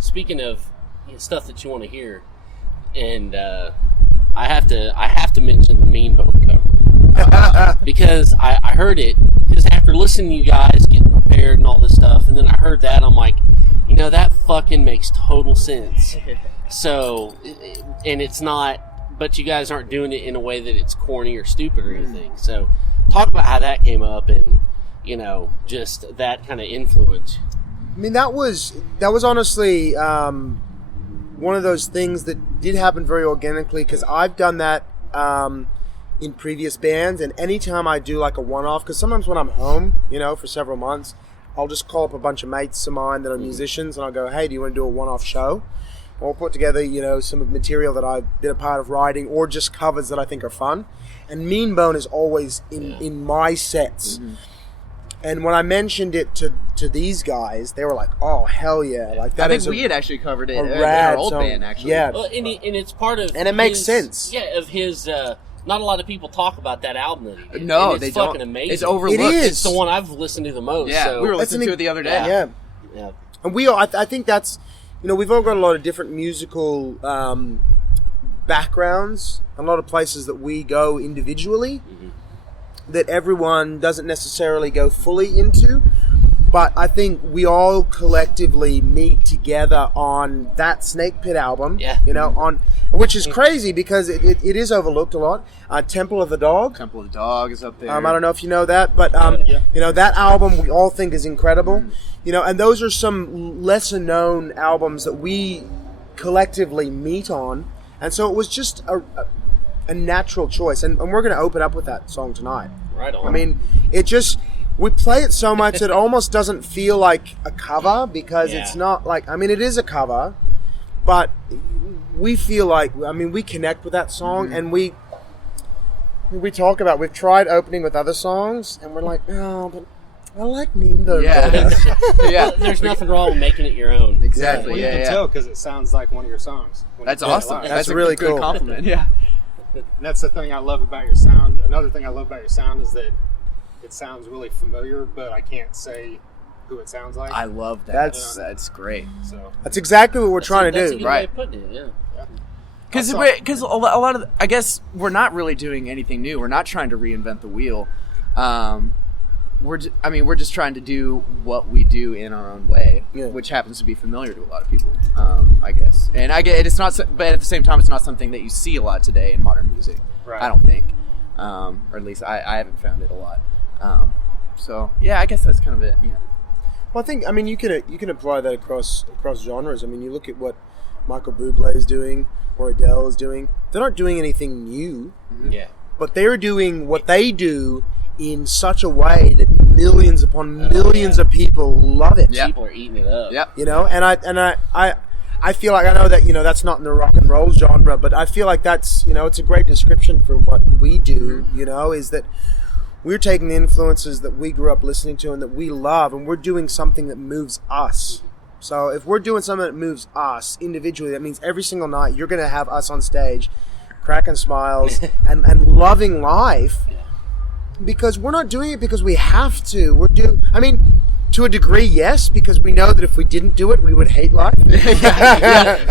Speaking of stuff that you want to hear, and I have to mention the Mean Bone cover because I heard it just after listening to you guys getting prepared and all this stuff, and then I heard that, I'm like, you know, that fucking makes total sense. So, and it's not, but you guys aren't doing it in a way that it's corny or stupid or anything. So, talk about how that came up, and you know, just that kind of influence. I mean, that was honestly one of those things that did happen very organically, because I've done that in previous bands, and anytime I do like a one-off, because sometimes when I'm home, you know, for several months, I'll just call up a bunch of mates of mine that are musicians, and I'll go, hey, do you want to do a one-off show? And we'll put together, you know, some material that I've been a part of writing, or just covers that I think are fun. And Mean Bone is always in my sets. And when I mentioned it to to these guys, they were like, "Oh hell yeah!" Like that. I think we had actually covered it in our rad old song. band, actually. Yeah. Well, and it's part of, And it makes sense. Yeah, of his. Not a lot of people talk about that album that he did. No, and it's they fucking don't. amazing. It's overlooked. It is. It's the one I've listened to the most. Yeah, so. we were That's listening to it the other day. Yeah. Yeah. And we all, I think that's, we've all got a lot of different musical backgrounds, a lot of places that we go individually that everyone doesn't necessarily go fully into. But I think we all collectively meet together on that Snakepit album, which is crazy because it is overlooked a lot. Temple of the Dog. Temple of the Dog is up there. I don't know if you know that, but that album we all think is incredible. And those are some lesser known albums that we collectively meet on, and so it was just a natural choice. And we're going to open up with that song tonight. Right on. I mean, we play it so much that it almost doesn't feel like a cover because it's not like, it is a cover, but we feel like, we connect with that song and we talk about, we've tried opening with other songs and we're like, oh, but I like Mean Bird. Yeah. Well, there's nothing wrong with making it your own. Exactly. Well, you can tell because it sounds like one of your songs. That's you play it awesome. live. That's a really good cool. compliment. Yeah. And that's the thing I love about your sound. Another thing I love about your sound is that it sounds really familiar, but I can't say who it sounds like. I love that. That's great. So That's exactly what we're trying That's to a do. good way of putting it, yeah. Because a lot of I guess we're not really doing anything new. We're not trying to reinvent the wheel. We're just trying to do what we do in our own way, which happens to be familiar to a lot of people, I guess. And I get it, it's not, but at the same time, it's not something that you see a lot today in modern music. Right. I don't think, or at least I haven't found it a lot. So yeah, I guess that's kind of it. Well, I think you can apply that across genres. You look at what Michael Bublé is doing or Adele is doing. They're not doing anything new. Yeah. But they're doing what they do in such a way that millions upon millions of people love it. People are eating it up. Yep. And I feel like, I know that that's not in the rock and roll genre, but I feel like that's it's a great description for what we do. Is that we're taking the influences that we grew up listening to and that we love, and we're doing something that moves us. So if we're doing something that moves us individually, that means every single night you're going to have us on stage cracking smiles and loving life, because we're not doing it because we have to. To a degree, yes, because we know that if we didn't do it, we would hate life.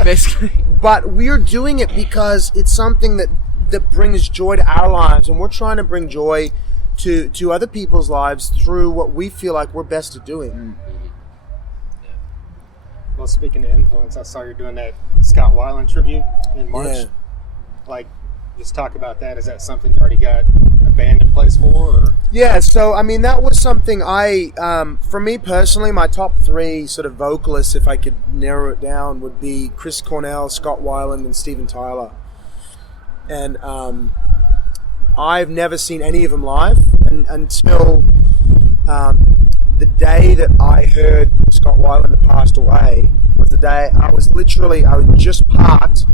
Basically. But we're doing it because it's something that brings joy to our lives, and we're trying to bring joy to other people's lives through what we feel like we're best at doing. Well, speaking of influence, I saw you're doing that Scott Weiland tribute in March. Yeah. Just talk about that. Is that something you already got a band in place for? Or? Yeah, so that was something for me personally, my top three sort of vocalists, if I could narrow it down, would be Chris Cornell, Scott Weiland, and Steven Tyler. And I've never seen any of them live until the day that I heard Scott Weiland had passed away was the day I was just parked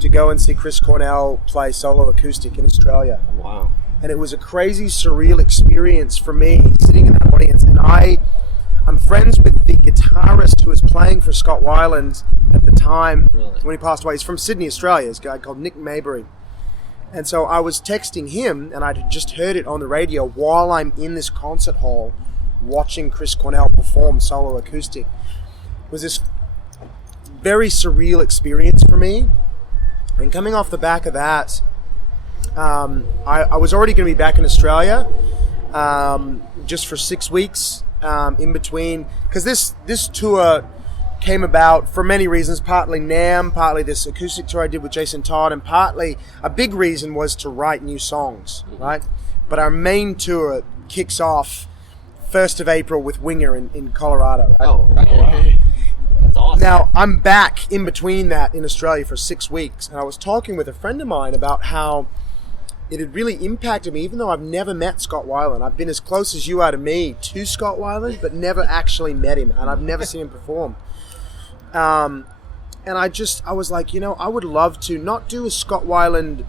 to go and see Chris Cornell play solo acoustic in Australia. Wow. And it was a crazy, surreal experience for me sitting in that audience. And I'm friends with the guitarist who was playing for Scott Weiland at the time when he passed away. He's from Sydney, Australia. He's a guy called Nick Maybury. And so I was texting him, and I'd just heard it on the radio while I'm in this concert hall watching Chris Cornell perform solo acoustic. It was this very surreal experience for me. And coming off the back of that, I was already going to be back in Australia just for 6 weeks in between, because this tour came about for many reasons, partly NAMM, partly this acoustic tour I did with Jason Todd, and partly a big reason was to write new songs, right? But our main tour kicks off 1st of April with Winger in Colorado, right? Oh, wow. That's awesome. Now, I'm back in between that in Australia for 6 weeks, and I was talking with a friend of mine about how it had really impacted me, even though I've never met Scott Weiland. I've been as close as you are to me to Scott Weiland, but never actually met him, and I've never seen him perform. And I was like, I would love to not do a Scott Weiland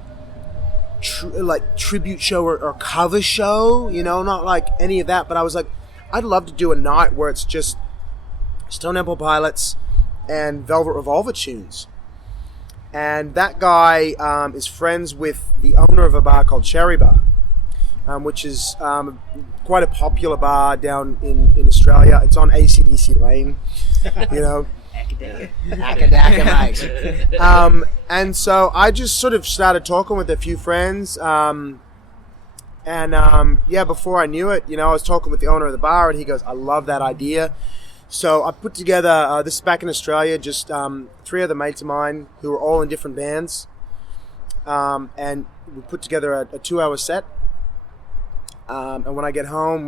tribute show or cover show, not like any of that, but I was like, I'd love to do a night where it's just Stone Temple Pilots and Velvet Revolver tunes. And that guy is friends with the owner of a bar called Cherry Bar, which is quite a popular bar down in Australia. It's on AC/DC Lane, you know. Akadaka Mike. And so I just sort of started talking with a few friends. Before I knew it, you know, I was talking with the owner of the bar, and he goes, I love that idea. So I put together, this is back in Australia, just 3 other mates of mine who were all in different bands. And we put together a 2-hour set. And when I get home,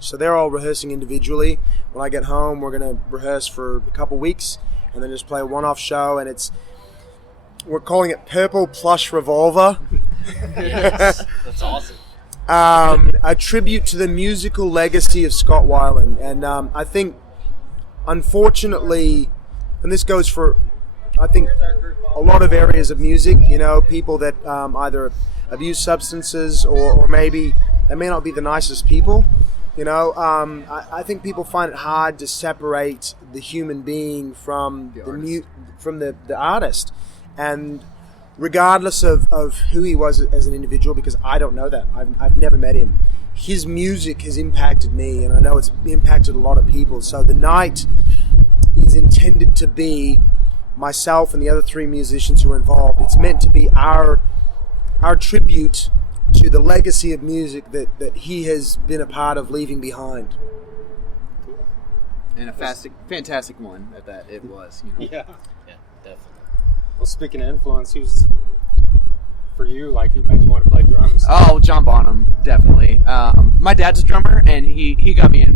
so they're all rehearsing individually. When I get home, we're going to rehearse for a couple weeks and then just play a one-off show. And we're calling it Purple Plush Revolver. Yes, that's awesome. A tribute to the musical legacy of Scott Weiland. And I think, unfortunately, and this goes for, I think, a lot of areas of music, you know, people that either abuse substances or maybe they may not be the nicest people, you know. I think people find it hard to separate the human being from the artist. And regardless of who he was as an individual, because I don't know that. I've never met him. His music has impacted me, and I know it's impacted a lot of people. So the night is intended to be myself and the other 3 musicians who are involved. It's meant to be our tribute to the legacy of music that he has been a part of leaving behind. And a fantastic one at that. It was, you know. Yeah. Yeah, definitely. Well, speaking of influence, who's for you? Like, who made you want to play drums? Oh, John Bonham, definitely. My dad's a drummer, and he got me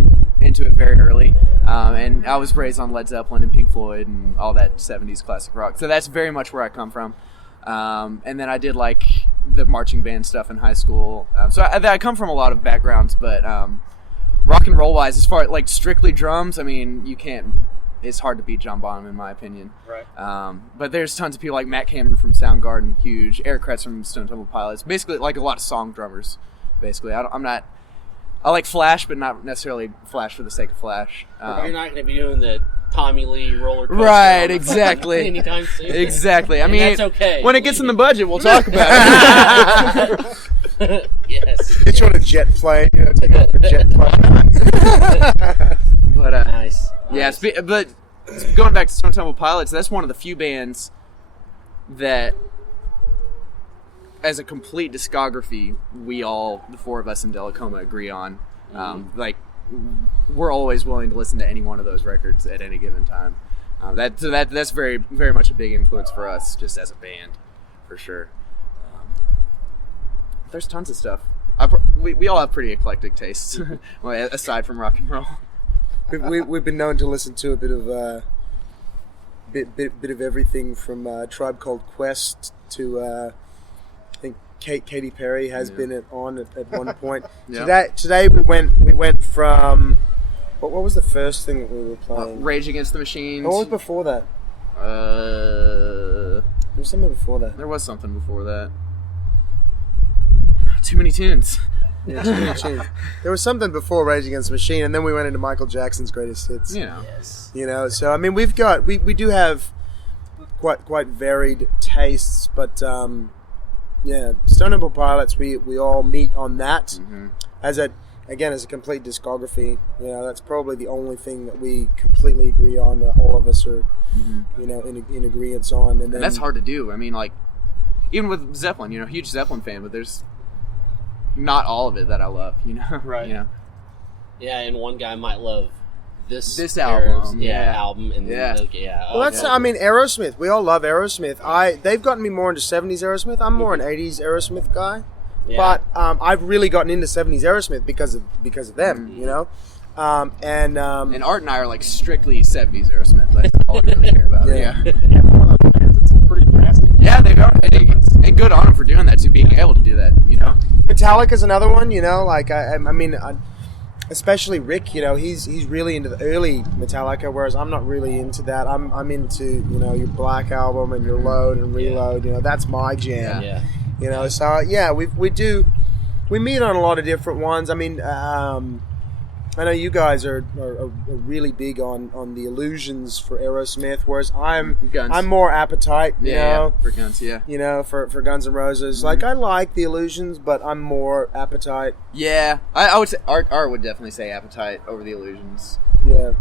into it very early. And I was raised on Led Zeppelin and Pink Floyd and all that 70s classic rock. So that's very much where I come from. And then I did like the marching band stuff in high school. So I come from a lot of backgrounds, but rock and roll wise, as far as like strictly drums, I mean, you can't. It's hard to beat John Bonham, in my opinion. Right. But there's tons of people like Matt Cameron from Soundgarden, huge. Eric Kretz from Stone Temple Pilots. Basically, like a lot of song drummers. Basically, I like Flash, but not necessarily Flash for the sake of Flash. You're not going to be doing the Tommy Lee roller coaster. Right, exactly. Anytime soon. Exactly. I And mean, that's okay. when it gets in the budget, we'll talk about it. Yes. Get you on a jet plane, you know, take out a jet plane. But Nice. yeah, but going back to Stone Temple Pilots, that's one of the few bands that, as a complete discography, the 4 of us in Dellacoma agree on. Like, we're always willing to listen to any one of those records at any given time. That's very, very much a big influence for us, just as a band, for sure. There's tons of stuff. We all have pretty eclectic tastes, well, aside from rock and roll. We've been known to listen to a bit of bit of everything from Tribe Called Quest to I think Katy Perry has been on at one point. Yeah. Today we went from what was the first thing that we were playing? Rage Against the Machine. What was before that? There was something before that. There was something before that. Too many tunes. Yeah, too many tunes. There was something before Rage Against the Machine, and then we went into Michael Jackson's greatest hits. Yes. You know, so I mean, we do have quite varied tastes, but yeah, Stone Temple Pilots, we all meet on that as a complete discography. You know, that's probably the only thing that we completely agree on. All of us are, you know, in agreement on, and that's hard to do. I mean, like, even with Zeppelin, you know, huge Zeppelin fan, but there's not all of it that I love, you know. Right. You know? Yeah, and one guy might love this album. album, and Well, that's I mean, Aerosmith. We all love Aerosmith. They've gotten me more into 70s Aerosmith. I'm more an 80s Aerosmith guy, but I've really gotten into 70s Aerosmith because of them, you know. And Art and I are like strictly 70s Aerosmith. That's all we really care about. Yeah. Yeah, one of those bands that's pretty drastic. Yeah, they are. And good on them for doing that, too, being able to do that, you know. Metallica's another one, you know. Like I mean, especially Rick, you know, he's really into the early Metallica, whereas I'm not really into that. I'm into, you know, your Black Album and your Load and Reload. You know, that's my jam. Yeah. You know, so yeah, we meet on a lot of different ones. I mean, I know you guys are really big on the illusions for Aerosmith, whereas I'm more Appetite, you know, for Guns, you know, for Guns N' Roses. Like, I like the illusions, but I'm more Appetite. Yeah, I would say Art would definitely say Appetite over the illusions. Yeah.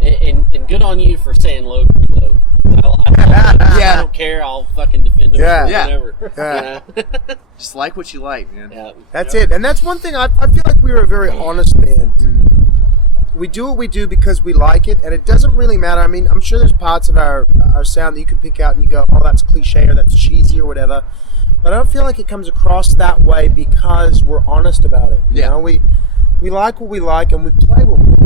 And good on you for saying load reload. I don't care. I'll fucking defend them. Whatever. Yeah. Just like what you like, man. Yeah. That's it. And that's one thing I feel like we were a very honest band. We do what we do because we like it, and it doesn't really matter. I mean, I'm sure there's parts of our sound that you could pick out and you go, oh, that's cliche or that's cheesy or whatever. But I don't feel like it comes across that way because we're honest about it. You know, we like what we like and we play what we like.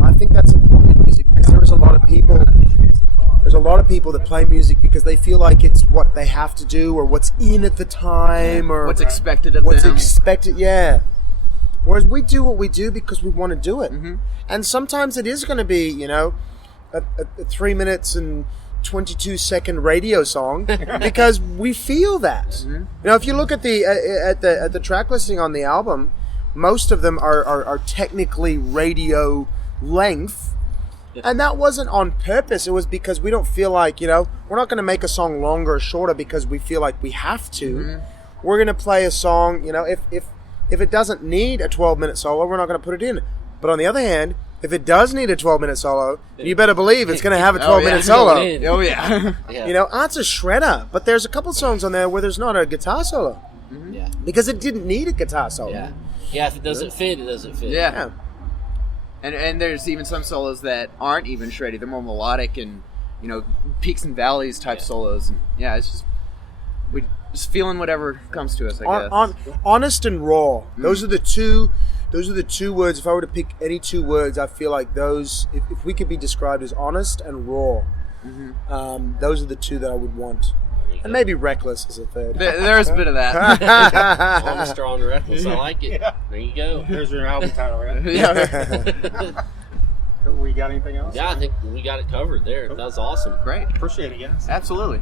I think that's important in music because there's a lot of people that play music because they feel like it's what they have to do or what's in at the time or what's expected of what's them. expected. Whereas we do what we do because we want to do it. And sometimes it is going to be, you know, a 3 minutes and 22-second radio song because we feel that. You know, if you look at the track listing on the album, most of them are technically radio length, and that wasn't on purpose. It was because we don't feel like, you know, we're not going to make a song longer or shorter because we feel like we have to. We're going to play a song, you know, if it doesn't need a 12-minute solo, we're not going to put it in. But on the other hand, if it does need a 12-minute solo, you better believe it's going to have a 12-minute solo. Oh, yeah. You know, Art's a shredder, but there's a couple songs on there where there's not a guitar solo. Because it didn't need a guitar solo. Yeah, if it doesn't fit, it doesn't fit. Yeah. And there's even some solos that aren't even shreddy. They're more melodic and, you know, peaks and valleys type solos. And it's just we just feeling whatever comes to us, I guess. Honest and raw. Those are the two words. If I were to pick any two words, I feel like those, if we could be described as honest and raw, those are the two that I would want. And maybe reckless is a third. There's a bit of that. Honest or reckless. I like it. There you go. There's your album title, right? We got anything else? Yeah, I think we got it covered there. That was awesome. Great. Appreciate it, guys. Absolutely.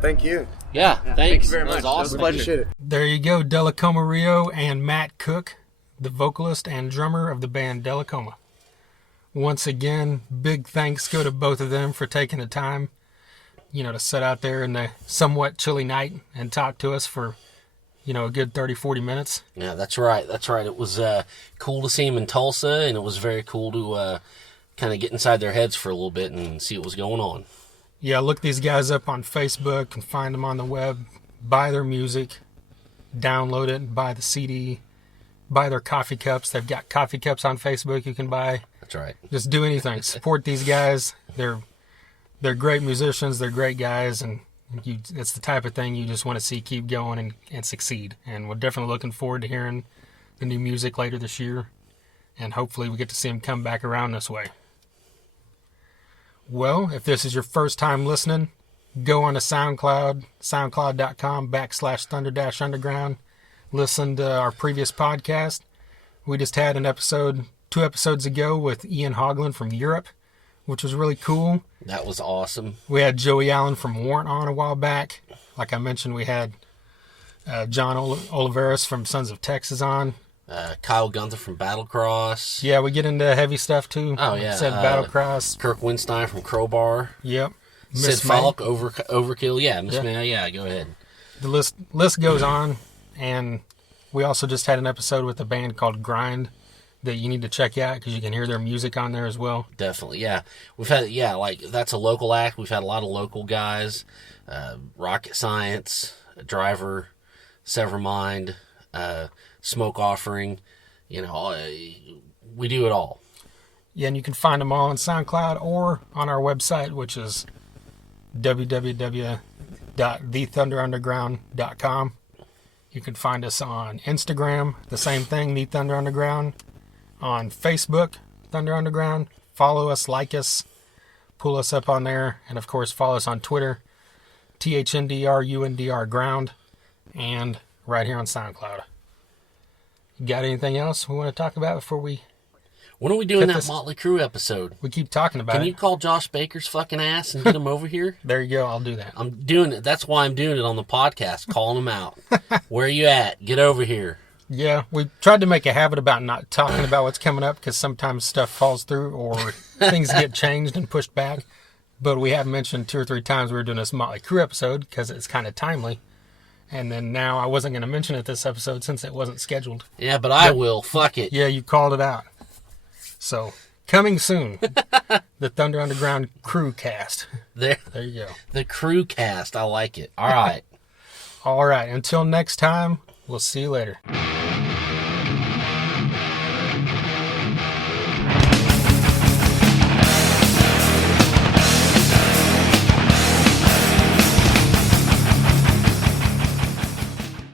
Thank you. Yeah, thanks. Thank you very That much. was awesome. It was a pleasure. There you go, Dellacoma Rio and Matt Cook, the vocalist and drummer of the band Dellacoma. Once again, big thanks go to both of them for taking the time, you know, to sit out there in the somewhat chilly night and talk to us for, you know, a good 30, 40 minutes. Yeah, that's right. It was cool to see them in Tulsa, and it was very cool to kind of get inside their heads for a little bit and see what was going on. Yeah, look these guys up on Facebook and find them on the web. Buy their music, download it, buy the CD, buy their coffee cups. They've got coffee cups on Facebook you can buy. That's right. Just do anything. Support these guys. They're great musicians. They're great guys, and it's the type of thing you just want to see keep going and succeed. And we're definitely looking forward to hearing the new music later this year, and hopefully we get to see them come back around this way. Well, if this is your first time listening, go on to SoundCloud, soundcloud.com/Thunder-Underground. Listen to our previous podcast. We just had an episode 2 episodes ago with Ian Hogland from Europe, which was really cool. That was awesome. We had Joey Allen from Warrant on a while back. Like I mentioned, we had John Oliveris from Sons of Texas on. Kyle Gunther from Battlecross. Yeah, we get into heavy stuff too. Oh, yeah. Like I said Battlecross. Kirk Winstein from Crowbar. Yep. Sid Falk, Overkill. Yeah, Miss May. Yeah, go ahead. The list goes on, and we also just had an episode with a band called Grind that you need to check out because you can hear their music on there as well. Definitely, yeah. We've had, like, that's a local act. We've had a lot of local guys. Rocket Science, Driver, Severmind, Smoke Offering. You know, we do it all. Yeah, and you can find them all on SoundCloud or on our website, which is www.thethunderunderground.com. You can find us on Instagram, the same thing, The Thunder Underground. On Facebook, Thunder Underground. Follow us, like us, pull us up on there, and of course follow us on Twitter, THNDRUNDR Ground, and right here on SoundCloud. You got anything else we want to talk about before we... When are we doing that Motley Crue episode? We keep talking about it. Can you call Josh Baker's fucking ass and get him over here? There you go. I'll do that. I'm doing it. That's why I'm doing it on the podcast, calling him out. Where are you at? Get over here. Yeah, we tried to make a habit about not talking about what's coming up because sometimes stuff falls through or things get changed and pushed back. But we have mentioned 2 or 3 times we were doing this Motley Crue episode because it's kind of timely. And then now I wasn't going to mention it this episode since it wasn't scheduled. Yeah, but I will. Fuck it. Yeah, you called it out. So, coming soon, the Thunder Underground Crew Cast. There you go. The Crew Cast. I like it. All right. All right. Until next time, we'll see you later.